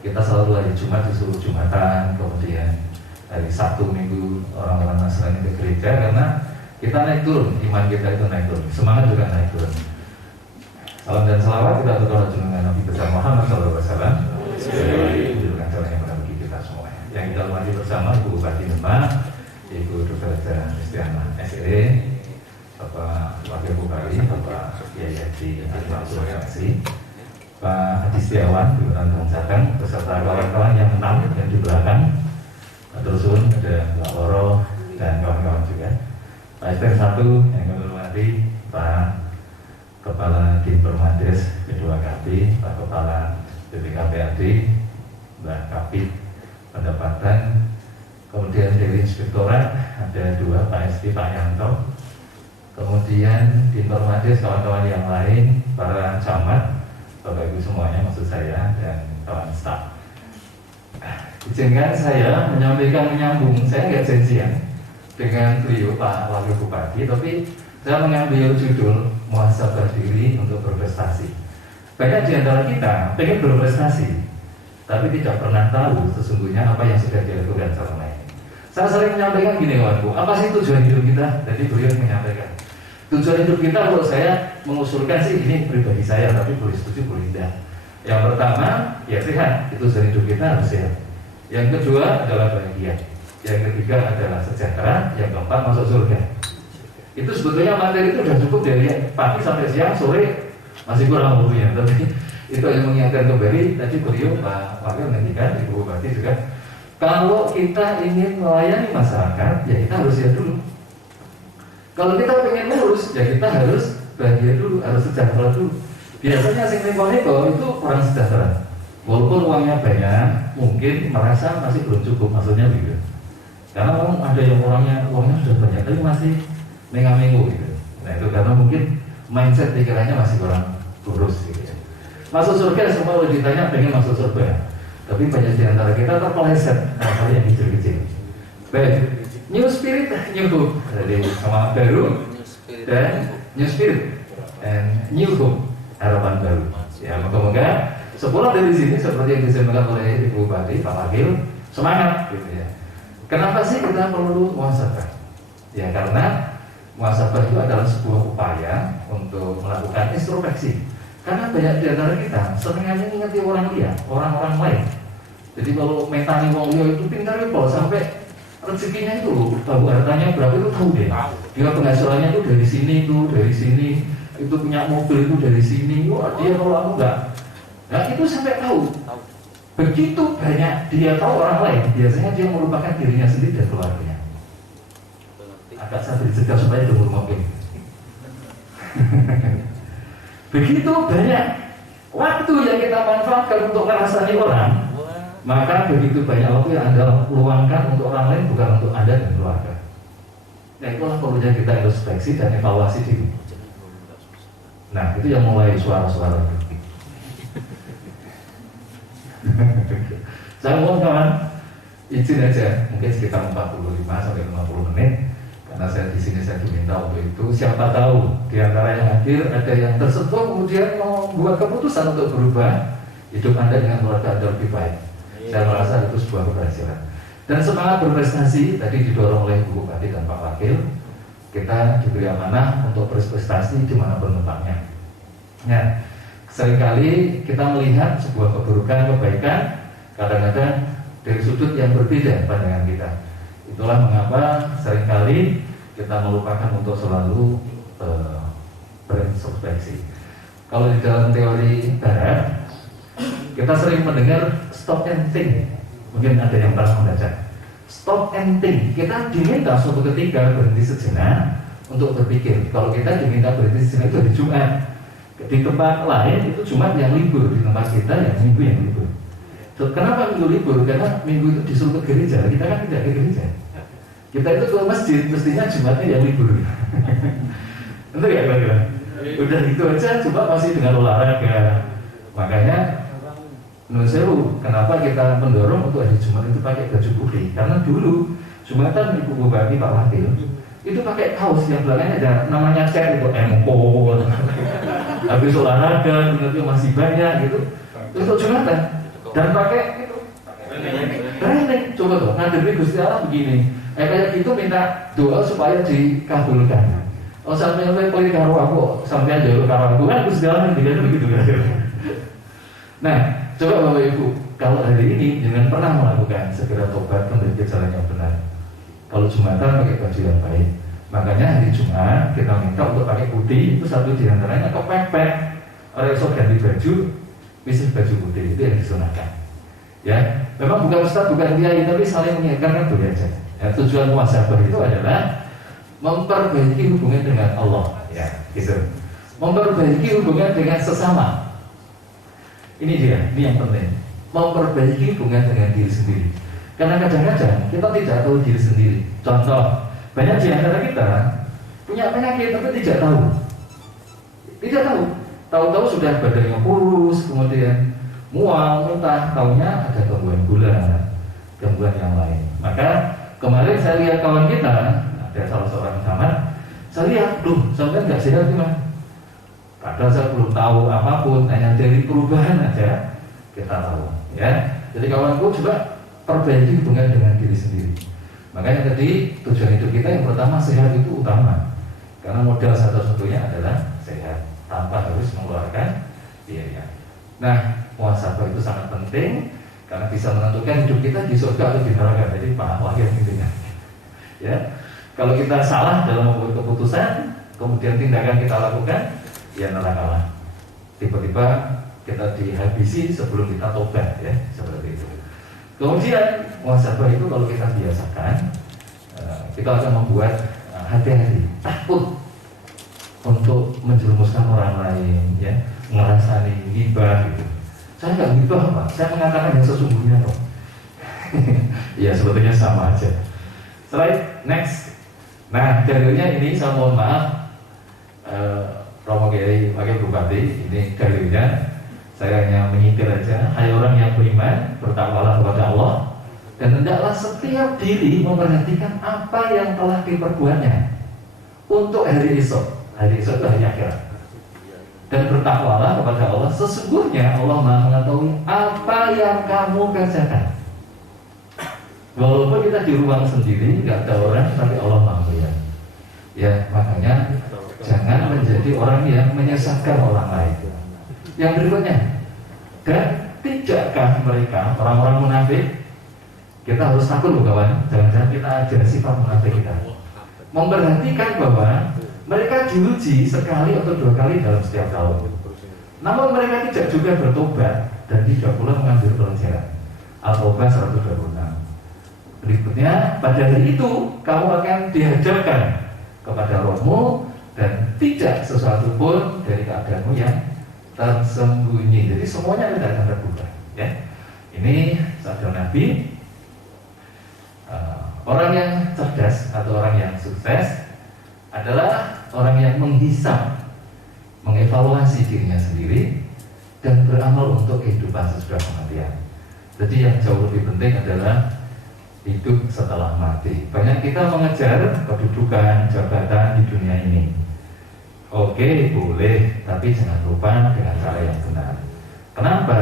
kita selalu hari Jumat disuruh Jumatan, kemudian hari Sabtu Minggu orang-orang Nasrani ke gereja karena kita naik turun, iman kita itu naik turun, semangat juga naik turun. Salam dan salawat kita untuk junjungan Nabi besar Muhammad SAW. Junjungan jalan yang benar bagi kita semuanya. Yang kita hormati bersama Ibu Bupati Demak, Ibu Dr. Setiana SE, Bapak Asisten 1 yang kami hormati Pak Kepala Din Permades Kedua Kapi, Pak Kepala BPKPAD, Mbak Kapit Pendapatan, kemudian dari Inspektorat ada 2, Pak SP, Pak Yanto, kemudian Din Permades, kawan-kawan yang lain, para camat, Bapak Ibu semuanya maksud saya, dan kawan staf. Izinkan saya menyampaikan menyambung, saya nggak janjian dengan beliau Pak Wakil Bupati, tapi saya mengambil judul muhasabah diri untuk berprestasi. Banyak di antara kita pengen berprestasi, tapi tidak pernah tahu sesungguhnya apa yang sudah dilakukan selama ini. Saya sering menyampaikan gini kawanku, apa sih tujuan hidup kita? Jadi beliau menyampaikan, tujuan hidup kita kalau saya mengusulkan sih ini pribadi saya, tapi boleh setuju boleh tidak. Yang pertama, ya sehat, itu tujuan hidup kita harus sehat. Yang kedua adalah bahagia. Yang ketiga adalah sejahtera. Yang keempat masuk surga. Itu sebetulnya materi itu sudah cukup dari pagi sampai siang, sore masih kurang waktunya. Tapi itu yang mengingatkan kembali tadi beliau Pak Wakil mengingatkan, Ibu Bupati juga. Kalau kita ingin melayani masyarakat, ya kita harus siap dulu. Kalau kita pengen lurus, ya kita harus bahagia dulu, harus sejahtera dulu. Biasanya sing neko-neko itu kurang sejahtera. Walaupun uangnya banyak, mungkin merasa masih belum cukup, maksudnya gitu. Karena memang ada yang uangnya sudah banyak, tapi masih mengambil gitu. Nah itu karena mungkin mindset pikirannya masih kurang lurus gitu. Masuk surga semua kalau ditanya pengen masuk surga, tapi banyak di antara kita terpeleset hal-hal yang kecil-kecil. Baik, new spirit, new hope. Jadi sama baru dan new spirit and new hope, harapan baru. Ya moga-moga sepulang dari sini seperti yang disampaikan oleh Ibu Bupati, Pak Wakil, semangat gitu ya. Kenapa sih kita perlu muhasabah? Ya karena muhasabah itu adalah sebuah upaya untuk melakukan introspeksi. Karena banyak di antara kita seringnya ngingati orang liya, orang-orang lain. Jadi kalau mentani wong liya itu pintar itu sampai rezekinya itu tahu hartanya berapa itu tahu deh. Dia penghasilannya itu dari sini, itu punya mobil itu dari sini. Wah dia kalau aku enggak. Nah itu sampai tahu. Begitu banyak dia tahu orang lain, biasanya dia melupakan dirinya sendiri dan keluarganya. Agak sambil dicegah supaya dia mobil. Begitu banyak waktu yang kita manfaatkan untuk merasani orang, maka begitu banyak waktu yang Anda luangkan untuk orang lain, bukan untuk Anda dan keluarga. Nah itulah perlunya kita introspeksi dan evaluasi diri. Nah itu yang mulai suara-suara. Saya mohon kawan, izin aja, mungkin sekitar 45 sampai 50 menit, karena saya di sini saya diminta untuk itu. Siapa tahu di antara yang hadir ada yang tersentuh kemudian mau buat keputusan untuk berubah hidup Anda dengan keluarga Anda lebih baik. Saya merasa itu sebuah keberhasilan. Dan semangat berprestasi tadi didorong oleh Ibu Bupati dan Pak Wakil. Kita diberi amanah untuk berprestasi dimanapun tempatnya. Ya. Seringkali kita melihat sebuah keburukan, kebaikan kadang-kadang dari sudut yang berbeda pandangan kita. Itulah mengapa seringkali kita melupakan untuk selalu berintrospeksi. Kalau di dalam teori Barat, kita sering mendengar stop and think. Mungkin ada yang pernah membaca. Stop and think. Kita diminta suatu ketika berhenti sejenak untuk berpikir. Kalau kita diminta berhenti sejenak itu hari Jumat. Di tempat lain itu Jumat yang libur, di tempat kita yang Minggu yang libur. So, kenapa Minggu libur? Karena Minggu itu disuruh ke gereja, kita kan tidak ke gereja. Kita itu ke masjid, mestinya Jumatnya yang libur. Betul ya kira-kira? Udah gitu aja, Jumat masih dengan olahraga. Makanya menurut saya, kenapa kita mendorong untuk hari Jumat itu pakai baju putih? Karena dulu Jumatan Ibu Bupati Pak Wakil itu pakai kaos yang belakangnya ada namanya cat itu MO. Habis olahraga, itu masih banyak gitu. Untuk Jumatan dan pakai itu training. Coba tuh ngadepi Gusti Allah begini. Kayak gitu minta doa supaya dikabulkan. Oh sampai pilih karo aku, sampai jalur karo aku kan Gusti Allah tidak begitu kan. Nah, coba Bapak Ibu, kalau hari ini jangan pernah melakukan segera tobat dari jalan yang benar. Kalau Jumatan pakai baju yang baik. Makanya hari Jumat kita minta untuk pakai putih, itu satu diantaranya kepepet. Orang yang ganti baju, misal baju putih itu yang disunahkan. Ya, memang bukan ustaz, bukan kiai, tapi saling mengingatkan kan boleh aja. Ya, tujuan muhasabah itu adalah memperbaiki hubungan dengan Allah, ya, gitu. Memperbaiki hubungan dengan sesama. Ini dia, ini yang penting. Memperbaiki hubungan dengan diri sendiri. Karena kadang-kadang kita tidak tahu diri sendiri. Contoh, banyak di antara kita punya penyakit tapi tidak tahu. Tidak tahu. Tahu-tahu sudah badannya kurus, kemudian mual, muntah, taunya ada gangguan gula, gangguan yang lain. Maka kemarin saya lihat kawan kita, ada salah seorang zaman, saya lihat, sampai nggak sehat gimana? Padahal saya belum tahu apapun, hanya dari perubahan aja kita tahu, ya. Jadi kawanku coba perbaiki hubungan dengan diri sendiri. Makanya tadi tujuan hidup kita yang pertama sehat itu utama, karena modal satu-satunya adalah sehat tanpa harus mengeluarkan biaya. Nah, muhasabah itu sangat penting karena bisa menentukan hidup kita di surga atau di neraka. Jadi Pak Wahid intinya, ya. Kalau kita salah dalam membuat keputusan, kemudian tindakan kita lakukan, ya neraka lah. Tiba-tiba kita dihabisi sebelum kita tobat, ya, seperti itu. Kemudian muhasabah itu kalau kita biasakan, kita akan membuat hati-hati, takut untuk menjerumuskan orang lain, ya, ngerasani ghibah gitu. Saya nggak ghibah Pak, saya mengatakan yang sesungguhnya kok. Ya sebetulnya sama aja. Slide next. Nah, dalilnya ini saya mohon maaf, Romo Kiai Wakil Bupati, ini dalilnya. Saya hanya menyitir aja. Hai orang yang beriman, bertakwalah kepada Allah, dan hendaklah setiap diri memperhatikan apa yang telah diperbuatnya untuk hari esok. Hari esok itu hari akhirat. Dan bertakwalah kepada Allah. Sesungguhnya Allah Maha mengetahui apa yang kamu kerjakan. Walaupun kita di ruang sendiri, nggak ada orang, tapi Allah Maha melihat. Ya, makanya jangan menjadi orang yang menyesatkan orang lain. Yang berikutnya, dan tidakkah mereka orang-orang munafik? Kita harus takut loh kawan, jangan-jangan kita ada sifat munafik kita. Memperhatikan bahwa mereka diuji sekali atau dua kali dalam setiap tahun. Namun mereka tidak juga bertobat dan tidak pula mengambil pelajaran. Al-Taubah 126. Berikutnya, pada hari itu kamu akan dihadapkan kepada Rohmu dan tidak sesuatu pun dari keadaanmu yang tersembunyi. Jadi semuanya tidak akan terbuka, ya. Ini sabda Nabi. Orang yang cerdas atau orang yang sukses adalah orang yang menghisap, mengevaluasi dirinya sendiri dan beramal untuk kehidupan sesudah kematian. Jadi yang jauh lebih penting adalah hidup setelah mati. Banyak kita mengejar kedudukan, jabatan di dunia ini. Oke, boleh, tapi jangan lupa dengan cara yang benar. Kenapa?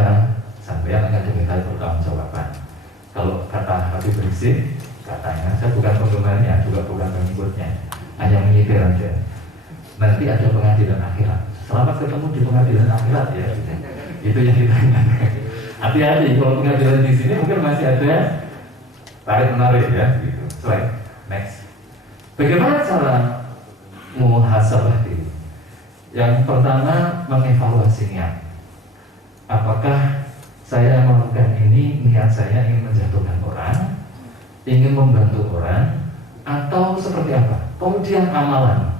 Sampai akan diminta pertanggungjawaban. Kalau kata Habib Rizik, katanya, saya bukan penggemarnya, juga bukan pengikutnya, hanya menyitir aja. Nanti ada pengadilan akhirat. Selamat ketemu di pengadilan akhirat, ya. Itu yang kita ingat. Hati-hati, kalau pengadilan di sini mungkin masih ada tarik menarik, ya. Gitu. Slide next. Bagaimana cara muhasabah diri? Yang pertama, mengevaluasi niat. Apakah saya melakukan ini, niat saya ingin menjatuhkan orang, ingin membantu orang, atau seperti apa? Kemudian amalan.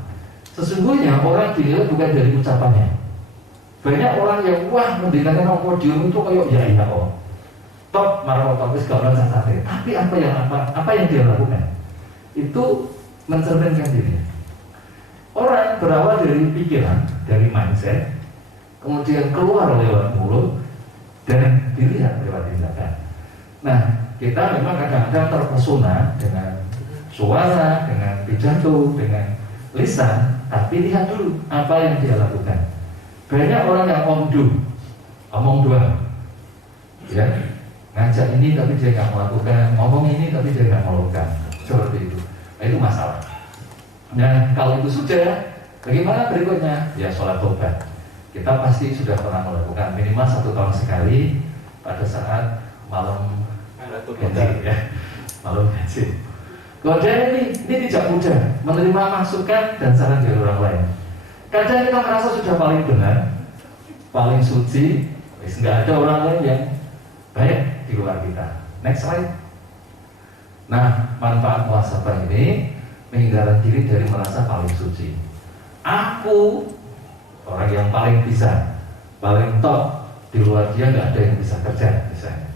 Sesungguhnya orang dilihat bukan dari ucapannya. Banyak orang yang wah mendirikan podium itu kayak ya iya oh, top marwah segala macam. Tapi apa yang dia lakukan? Itu mencerminkan dirinya. Orang berawal dari pikiran, dari mindset, kemudian keluar lewat mulut dan dilihat lewat tindakan. Nah, kita memang kadang-kadang terpesona dengan suara, dengan pidato, dengan lisan, tapi lihat dulu apa yang dia lakukan. Banyak orang yang omong doang, ya, ngajak ini tapi dia nggak melakukan, ngomong ini tapi dia nggak melakukan, seperti itu. Nah, itu masalah. Nah, kalau itu sudah, bagaimana berikutnya? Ya, sholat tobat. Kita pasti sudah pernah melakukan minimal 1 tahun sekali pada saat malam gaji, ya, malam gaji. Kemudian ini tidak mudah menerima masukan dan saran dari orang lain. Kadang kita merasa sudah paling benar, paling suci, nggak ada orang lain yang baik di luar kita. Next slide. Nah, manfaat muhasabah ini menghindarkan diri dari merasa paling suci. Aku orang yang paling bisa, paling top, di luar dia nggak ada yang bisa kerja misalnya.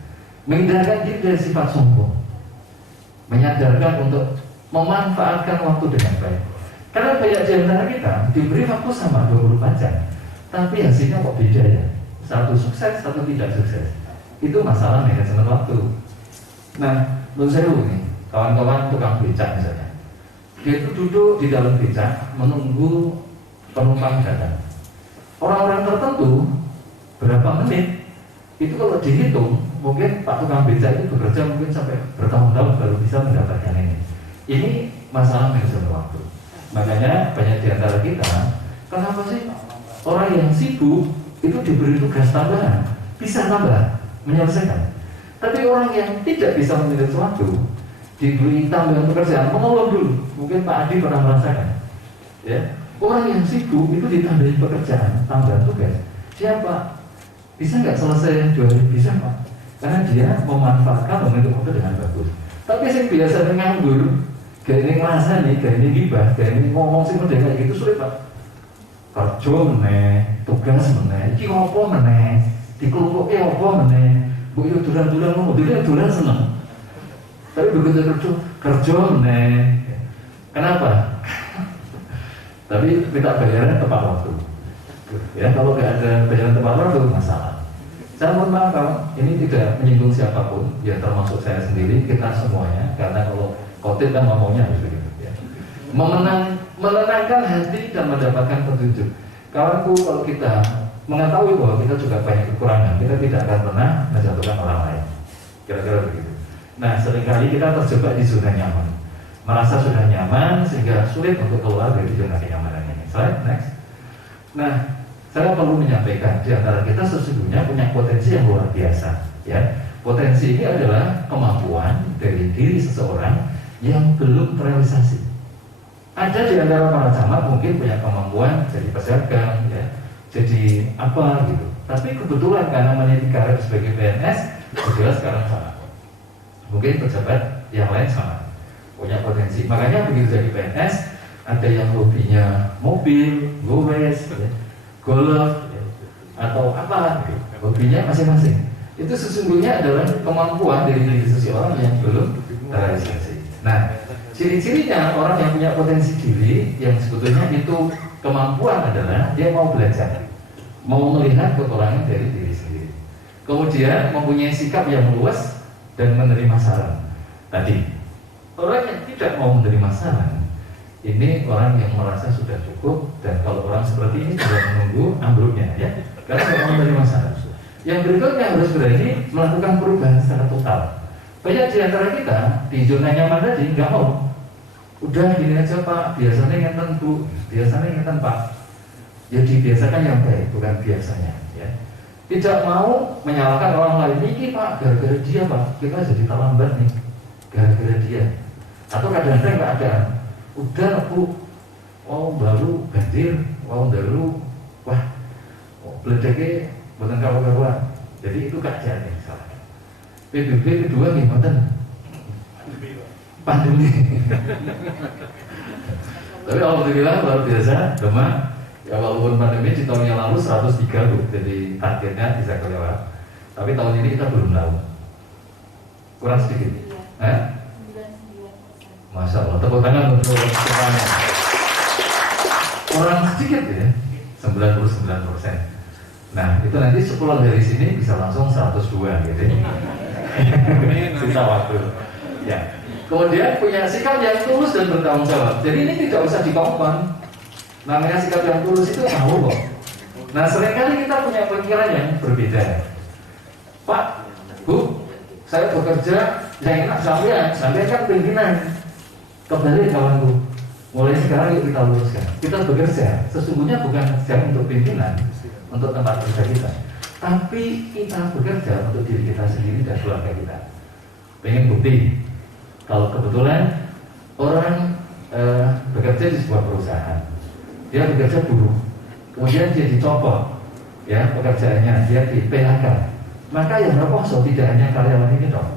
Menghindarkan diri dari sifat sombong, menyadarkan untuk memanfaatkan waktu dengan baik. Karena banyak di antara kita diberi waktu sama 24 jam, tapi hasilnya kok beda ya. Satu sukses, satu tidak sukses. Itu masalah manajemen waktu. Nah, menurut saya ini, kawan-kawan tukang becak misalnya, dia itu duduk di dalam becak menunggu penumpang datang. Orang-orang tertentu berapa menit itu kalau dihitung, mungkin Pak tukang becak itu bekerja mungkin sampai bertahun-tahun baru bisa mendapatkan ini. Ini masalah manajemen waktu. Makanya banyak di antara kita, kenapa sih orang yang sibuk itu diberi tugas tambahan, bisa tambah, menyelesaikan. Tapi orang yang tidak bisa memanage waktu, diberi tambahan pekerjaan, mengeluh dulu. Mungkin Pak Adi pernah merasakan. Ya, orang yang sibuk itu ditambahin pekerjaan, tambahan tugas. Siapa? Bisa nggak selesai 2 hari? Bisa Pak. Karena dia memanfaatkan momentum waktu dengan bagus. Tapi yang biasa nganggur, gak ini ngerasa nih, gak ini gibah, gak ini ngomong sih model kayak gitu sulit Pak. Kerja meneh, tugas meneh, iki ngopo meneh, dikelompokke opo meneh, mbok yo dolan-dolan ngono, dhewe dolan seneng. Tapi begitu kerja meneh. Kenapa? Tapi minta bayaran tepat waktu. Ya, kalau nggak ada bayaran tepat waktu masalah. Saya mohon maaf kalau ini tidak menyinggung siapapun, ya termasuk saya sendiri, kita semuanya, karena kalau khotib kan ngomongnya harus begitu. Ya. Menenangkan hati dan mendapatkan petunjuk. Kawanku, kalau kita mengetahui bahwa kita juga banyak kekurangan, kita tidak akan pernah menjatuhkan orang lain. Kira-kira begitu. Nah, seringkali kita terjebak di zona nyaman, merasa sudah nyaman sehingga sulit untuk keluar dari zona kenyamanan ini. Slide next. Nah, saya perlu menyampaikan di antara kita sesungguhnya punya potensi yang luar biasa. Ya, potensi ini adalah kemampuan dari diri seseorang yang belum terrealisasi. Ada di antara para camat mungkin punya kemampuan jadi pedagang, ya, jadi apa gitu. Tapi kebetulan karena meniti karir sebagai PNS, jelas sekarang sama. Mungkin pejabat yang lain sama, punya potensi. Makanya begitu jadi PNS, ada yang hobinya mobil, gowes, ya, golf, ya, atau apa, gitu. Hobinya masing-masing. Itu sesungguhnya adalah kemampuan dari diri seseorang yang belum terrealisasi. Nah, ciri-cirinya orang yang punya potensi diri yang sebetulnya itu kemampuan adalah dia mau belajar, mau melihat kekurangan dari diri sendiri. Kemudian mempunyai sikap yang luas dan menerima saran. Tadi, orang yang tidak mau menerima saran, ini orang yang merasa sudah cukup, dan kalau orang seperti ini sudah menunggu ambruknya, ya, karena tidak mau menerima saran. Yang berikutnya harus berani melakukan perubahan secara total. Banyak di antara kita di zona nyaman tadi nggak mau. Udah gini aja Pak, biasanya ngeten Bu, biasanya ngeten Pak. Ya dibiasakan yang baik, bukan biasanya. Ya. Tidak mau menyalahkan orang lain. Ini Pak, gara-gara dia Pak, kita jadi terlambat nih. Gara-gara dia. Atau kadang-kadang nggak ada. Udah Bu, oh baru banjir, oh baru, wah, beledeknya bukan kawan-kawan. Jadi itu kajian nih salah. PBB kedua gimana? Pandemi. Tapi alhamdulillah luar biasa, Demak. Ya walaupun pandemi di tahun yang lalu 103 Bu, jadi targetnya bisa kelewat. Tapi tahun ini kita belum tahu. Kurang sedikit. Masya Allah, tepuk tangan untuk semuanya. Kurang sedikit ya, 99%. Nah, itu nanti sepulang dari sini bisa langsung 102 gitu. Sisa waktu. Ya. Kemudian punya sikap yang tulus dan bertanggung jawab. Jadi ini tidak usah dikongkon. Namanya sikap yang tulus itu tahu kok. Nah, seringkali kita punya pikiran yang berbeda. Pak, Bu, saya bekerja yang enak sampai kan pimpinan. Kembali kawanku, mulai sekarang yuk kita luruskan. Kita bekerja sesungguhnya bukan sedang untuk pimpinan, untuk tempat kerja kita, tapi kita bekerja untuk diri kita sendiri dan keluarga kita. Pengen bukti, kalau kebetulan orang bekerja di sebuah perusahaan, dia bekerja buruh, kemudian dia dicopot, ya pekerjaannya, dia di PHK, maka yang terpaksa tidak hanya karyawan ini dong,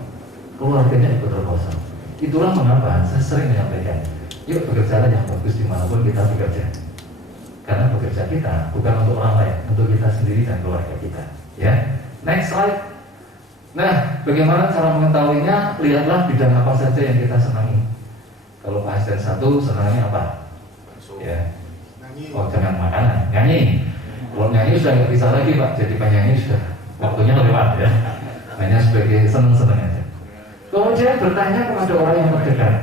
keluarganya ikut terpaksa. Itulah mengapa saya sering menyampaikan, Yuk bekerja yang bagus dimanapun kita bekerja. Karena bekerja kita bukan untuk orang lain, untuk kita sendiri dan keluarga kita. Ya, next slide. Nah, bagaimana cara mengetahuinya? Lihatlah bidang apa saja yang kita senangi. Kalau Pak Asisten 1 senangnya apa? Ya, oh jangan makanan, nyanyi. Kalau nyanyi sudah nggak bisa lagi Pak, jadi penyanyi sudah waktunya lewat ya. Hanya sebagai senang-senang aja. Kemudian bertanya kepada orang yang terdekat.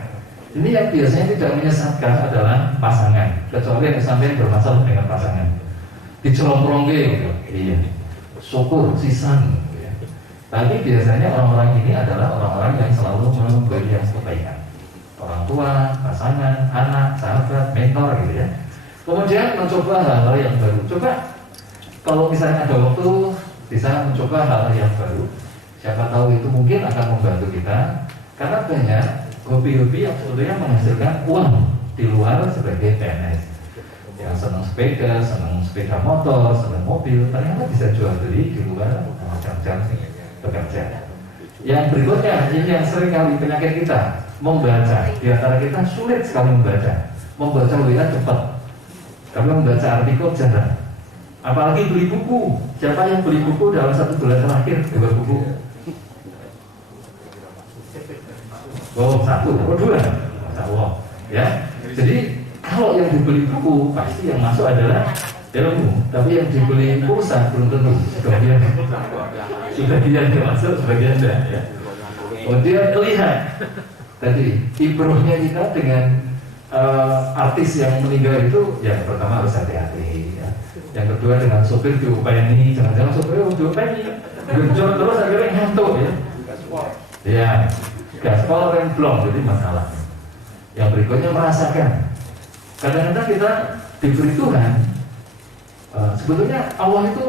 Ini yang biasanya tidak menyesatkan adalah pasangan, kecuali yang sampai bermasalah dengan pasangan. Dicolong-colong gitu, iya. Syukur, sisan. Gitu ya. Tapi biasanya orang-orang ini adalah orang-orang yang selalu memberi yang kebaikan. Orang tua, pasangan, anak, sahabat, mentor gitu ya. Kemudian mencoba hal-hal yang baru. Coba kalau misalnya ada waktu bisa mencoba hal-hal yang baru. Siapa tahu itu mungkin akan membantu kita. Karena banyak hobi-hobi yang sebetulnya menghasilkan uang di luar sebagai PNS. Yang senang sepeda motor, senang mobil, ternyata bisa jual beli di luar jam-jam bekerja. Yang berikutnya, ini yang sering kali penyakit kita, membaca. Di antara kita sulit sekali membaca. Membaca WA cepat, kami membaca artikel jarang. Apalagi beli buku. Siapa yang beli buku dalam 1 bulan terakhir 2 buku? Oh 1, oh 2, Allah. Ya. Jadi kalau yang dibeli buku pasti yang masuk adalah ilmu, tapi yang dibeli pulsa belum tentu. Sebagian yang masuk, sebagian tidak. Ya. Kemudian lihat tadi ibrohnya kita dengan artis yang meninggal itu, yang pertama harus hati-hati. Ya. Yang kedua dengan sopir diupayani, jangan-jangan sopir diupayani, genjot terus akhirnya ngantuk ya. Ya. Gaspol remblong, jadi masalah. Yang berikutnya merasakan. Kadang-kadang kita diberi Tuhan, sebetulnya Allah itu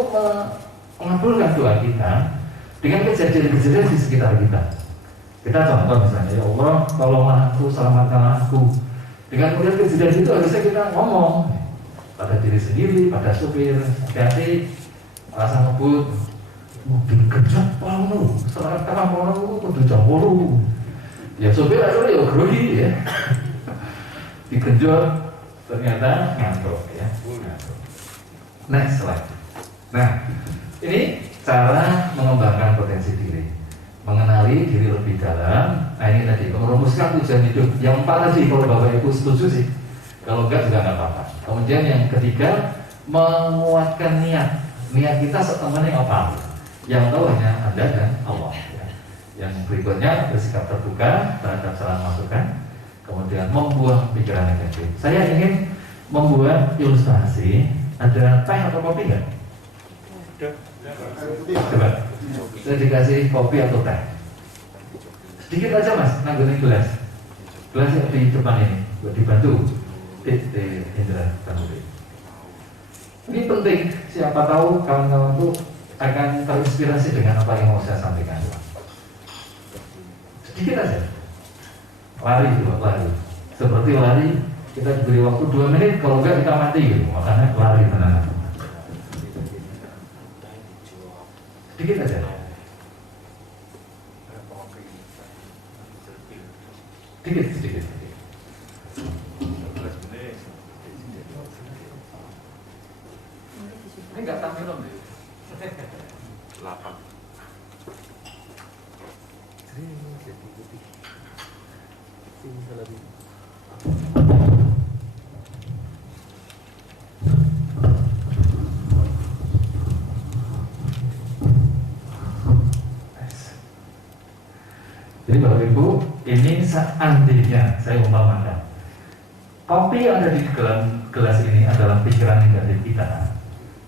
mengabulkan doa kita dengan kejadian-kejadian di sekitar kita. Kita contoh misalnya, ya Allah, tolonglah aku, selamatkanlah aku. Dengan kemudian kejadian itu harusnya kita ngomong pada diri sendiri, pada supir, hati-hati, rasa ngebut, mobil genjot, palu, sekarang palu, kudu jambulu. Ya sopir akhirnya ya grogi ya, digenjot, ternyata ngantuk ya. Next slide. Nah, ini cara mengembangkan potensi diri, mengenali diri lebih dalam. Nah ini tadi merumuskan tujuan hidup. Yang 4 tadi kalau Bapak Ibu setuju sih, kalau enggak juga nggak apa-apa. Kemudian yang ketiga, menguatkan niat. Niat kita setemennya apa? Yang tahu hanya Anda dan Allah. Yang berikutnya bersikap terbuka terhadap saran masukan, kemudian membuang pikiran negatif. Saya ingin membuat ilustrasi. Ada teh atau kopi nggak? Coba, saya dikasih kopi atau teh. Sedikit aja Mas, nanggunin gelas. Gelas yang di depan ini, buat dibantu. Indra, ini penting. Siapa tahu kawan-kawan itu akan terinspirasi dengan apa yang mau saya sampaikan. Sedikit aja. Lari juga, lari. Seperti lari, kita diberi waktu 2 menit, kalau enggak kita mati gitu. Makanya lari tenang. Sedikit aja. Sedikit. Ini enggak tampil dong. 8. Jadi Bapak Ibu, ini seandainya saya umpamakan kopi yang ada di gelas ini adalah pikiran negatif kita.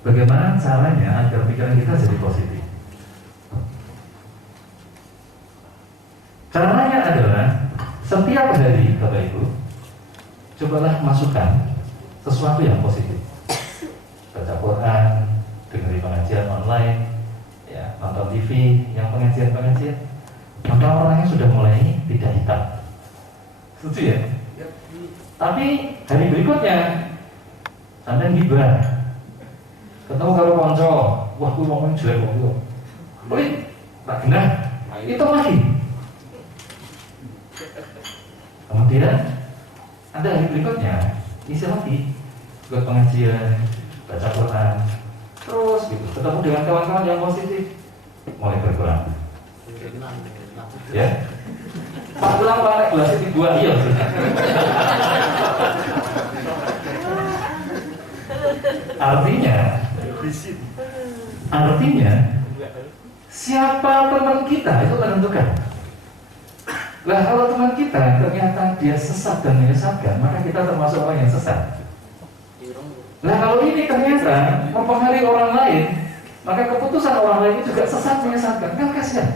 Bagaimana caranya agar pikiran kita jadi positif? Caranya adalah setiap hari Bapak Ibu, cobalah masukkan sesuatu yang positif. Baca Quran, dengerin pengajian online, ya, nonton TV, yang pengajian. Maka orangnya sudah mulai tidak hitam. Setuju ya? Tapi hari berikutnya sampai gibah. Ketemu kalau konco, wah gue ngomong jelek kok. Tak benar. Itu lagi. Kemudian Ada hari berikutnya isi lagi, ikut pengajian, baca Quran, terus gitu, ketemu dengan kawan-kawan yang positif, mulai berkurang. Ya, Pak pulang pakai gelas itu dibuang, iya. Artinya siapa teman kita itu menentukan. Lah kalau teman kita ternyata dia sesat dan menyesatkan, maka kita termasuk orang yang sesat. Nah kalau ini ternyata mempengaruhi orang lain, maka keputusan orang lain itu juga sesat menyesatkan, kan kasihan.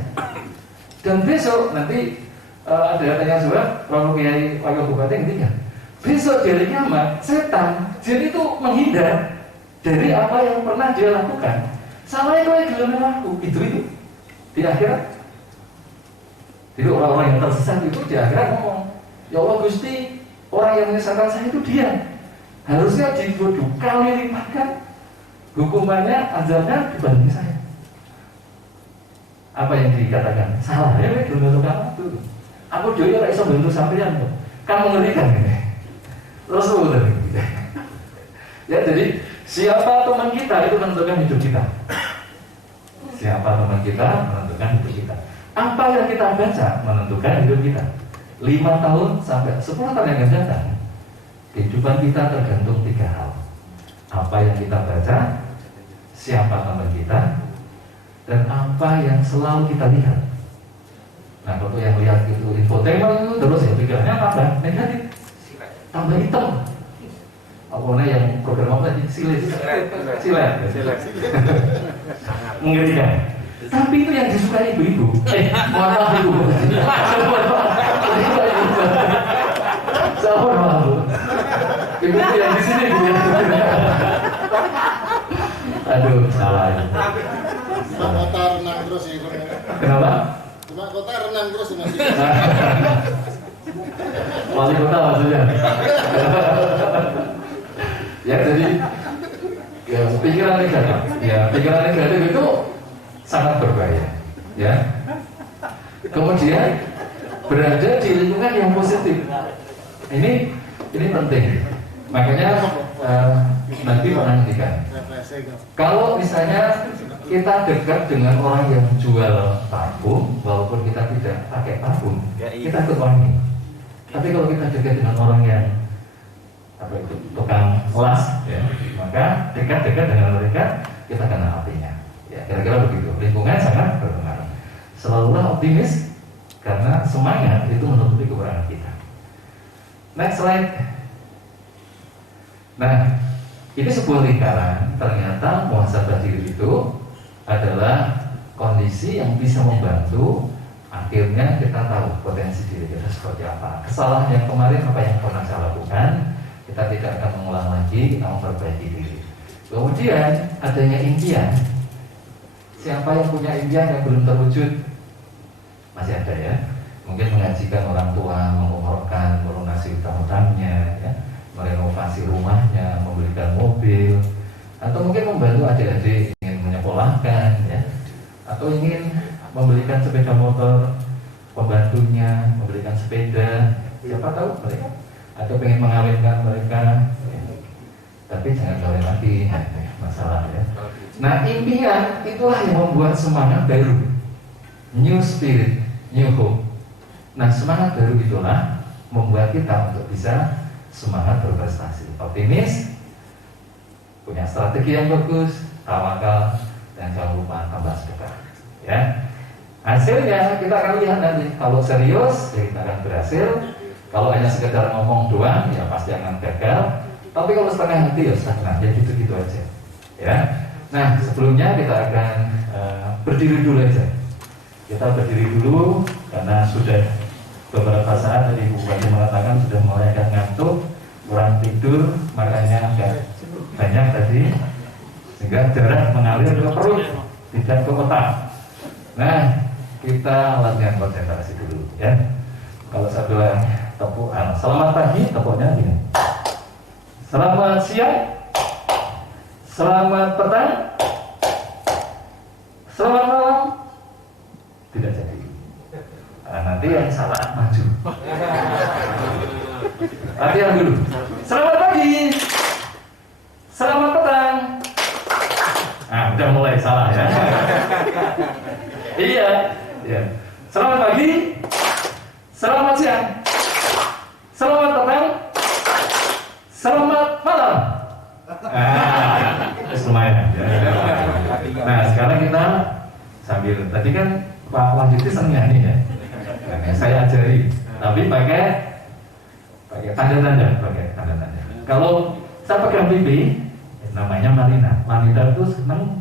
Dan besok nanti ada tanya jawab kalau Kiai Wakil Bupati ketiga. Besok dari kiamat setan jin itu menghindar dari apa yang pernah dia lakukan. Salahnya kau yang gelem aku itu di akhirat. Jadi orang-orang yang tersesat itu di akhirat ngomong, ya Allah Gusti, orang yang menyesatkan saya itu dia. Harusnya dua kali lipatkan hukumannya, azabnya dibanding saya. Apa yang dikatakan? Salah ya, belum bentuk kamu itu. Aku doi ora iso bentuk sampeyan kok. Kamu mengerikan ini. Rasul gitu. Ya jadi siapa teman kita itu menentukan hidup kita. Siapa teman kita menentukan hidup kita. Apa yang kita baca menentukan hidup kita. 5 tahun sampai 10 tahun yang akan datang, kehidupan kita tergantung 3 hal. Apa yang kita baca, siapa teman kita, dan apa yang selalu kita lihat. Nah kalau yang lihat itu infotainment itu terus ya pikirannya tambah negatif, tambah hitam. Apalagi yang program apa tadi? Silet. Mengerikan. Tapi itu yang disukai ibu-ibu. Mohon maaf ibu. Sabar maaf. Ibu yang di sini ibu. Aduh, salah. Cuma kota renang terus ya. Kenapa? Cuma kota renang terus masih. Wali kota maksudnya. Ya jadi ya pikiran negatif. Ya pikiran negatif itu sangat berbahaya. Ya. Kemudian berada di lingkungan yang positif. Ini penting. Makanya nanti menantikan. Kalau misalnya kita dekat dengan orang yang jual parfum, walaupun kita tidak pakai parfum, kita ikut wangi. Tapi kalau kita dekat dengan orang yang apa itu tukang las, ya, maka dekat-dekat dengan mereka kita kena apinya. Ya, kira-kira begitu. Lingkungan sangat berpengaruh. Selalulah optimis karena semangat itu menutupi kekurangan kita. Next slide. Nah, ini sebuah lingkaran. Ternyata muhasabah diri itu adalah kondisi yang bisa membantu akhirnya kita tahu potensi diri kita seperti apa. Kesalahan yang kemarin apa yang pernah saya lakukan, kita tidak akan mengulang lagi, kita memperbaiki diri. Kemudian adanya impian. Siapa yang punya impian yang belum terwujud? Masih ada ya. Mungkin mengajikan orang tua, mengumrohkan, melunasi utang-utangnya, ya, merenovasi rumahnya, membelikan mobil, atau mungkin membantu adik-adik ingin menyekolahkan, ya, atau ingin membelikan sepeda motor, pembantunya membelikan sepeda, siapa tahu mereka, atau pengen mengawinkan mereka, ya. Tapi jangan kawin lagi, masalah ya. Nah impian itulah yang membuat semangat baru, new spirit, new hope. Nah semangat baru itulah membuat kita untuk bisa semangat berprestasi, optimis, punya strategi yang bagus, tawakal, dan jangan lupa tambah sedekah. Ya, hasilnya kita akan lihat nanti. Kalau serius, ya kita akan berhasil. Kalau hanya sekedar ngomong doang, ya pasti akan gagal. Tapi kalau setengah hati, ya stagnan. Ya gitu-gitu aja. Ya. Nah sebelumnya kita akan berdiri dulu aja. Kita berdiri dulu karena sudah beberapa saat tadi Bu Bupati mengatakan sudah mulai agak ngantuk, kurang tidur, makanya agak banyak tadi, sehingga darah mengalir ke perut, tidak ke otak. Nah, kita latihan konsentrasi dulu ya. Kalau saya bilang tepuk, selamat pagi, tepuknya gini. Selamat siang, selamat petang, selamat malam. Tidak jadi. Nanti yang salah maju. Latihan dulu. Selamat pagi. Selamat petang. Nah, udah mulai salah ya. Iya. Ya. Selamat pagi. Selamat siang. Selamat petang. Selamat malam. Lumayan. Ya. Nah, sekarang kita sambil tadi kan Pak Wahyudi seneng nyanyi ya. Nah, saya ajari, tapi pakai tanda-tanda. Kalau saya pegang pipi, namanya Marina. Wanita itu senang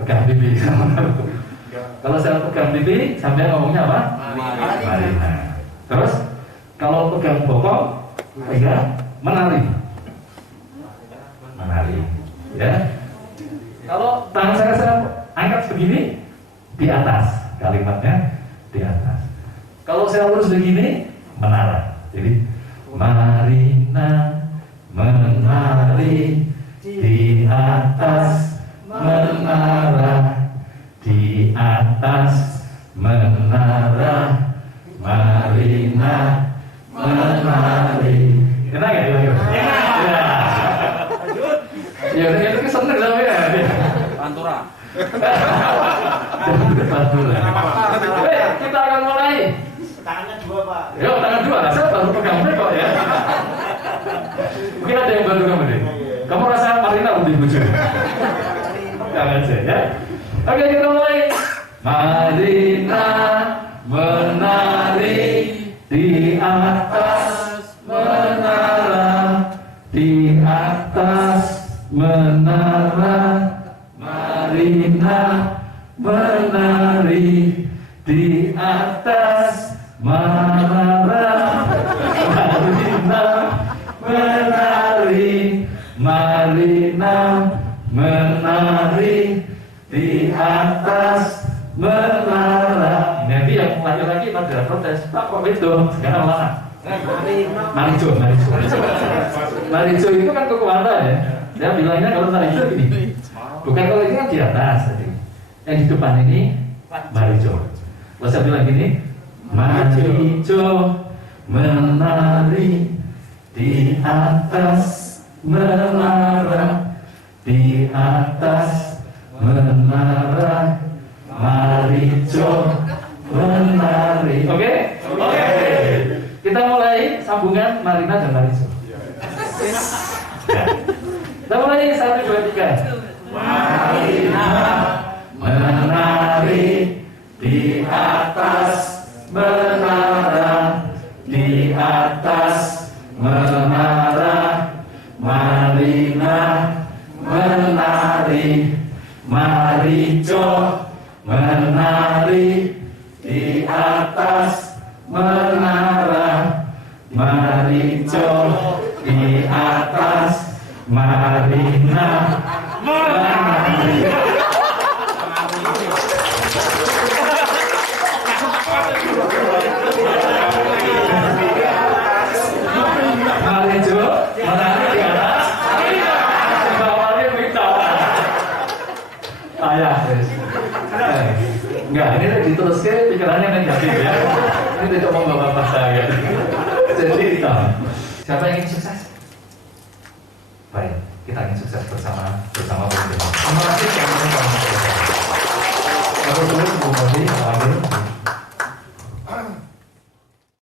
pegang pipi. Kalau saya pegang pipi, sampai ngomongnya apa? Marina. Terus kalau pegang bokong, pegang menari. Ya. Kalau tangan saya angkat begini, di atas, kalimatnya di atas. Kalau saya lurus begini, menara. Jadi Marina menari di atas menara, di atas menara, Marina menari. Enak ya? Ya, itu seneng sama ya. Pantura. Kita akan mulai. Tangannya dua, Pak. Yo, tangan dua. Saya baru pegang kok ya. Mungkin ada yang baru kamu deh. Kamu rasa Marina lebih lucu. Jangan saja ya. Oke, kita mulai. Marina menari di atas menara, di atas menara, Marina menari di atas menara, Marina menari, Marina menari di atas menara. Nanti yang laki-laki pada protes, Pak kok itu? Sekarang mana? Marijo itu kan kekuatan ya. Saya bilangnya kalau Marijo gini, bukan kalau ini kan di atas tadi. Yang di depan ini Marijo. Kalau saya bilang gini, Marijo menari di atas menara, di atas menara, Marijo menari. Oke? Kita mulai sambungan Marina dan Marijo. Ya. Kita mulai 1, 2, 3. Marina menari di atas menara, di atas menara, Marina menari, Marijo menari di atas menara, Marijo di atas, Marina menari. Marijo menari di atas, bawahnya minta. Ayah. Enggak, ini diteruskan pikirannya negatif ya. Ini tidak mau bapak saya. Jadi kita, siapa yang ingin sukses? Baik, kita ingin sukses bersama. Terima kasih. Aku dulu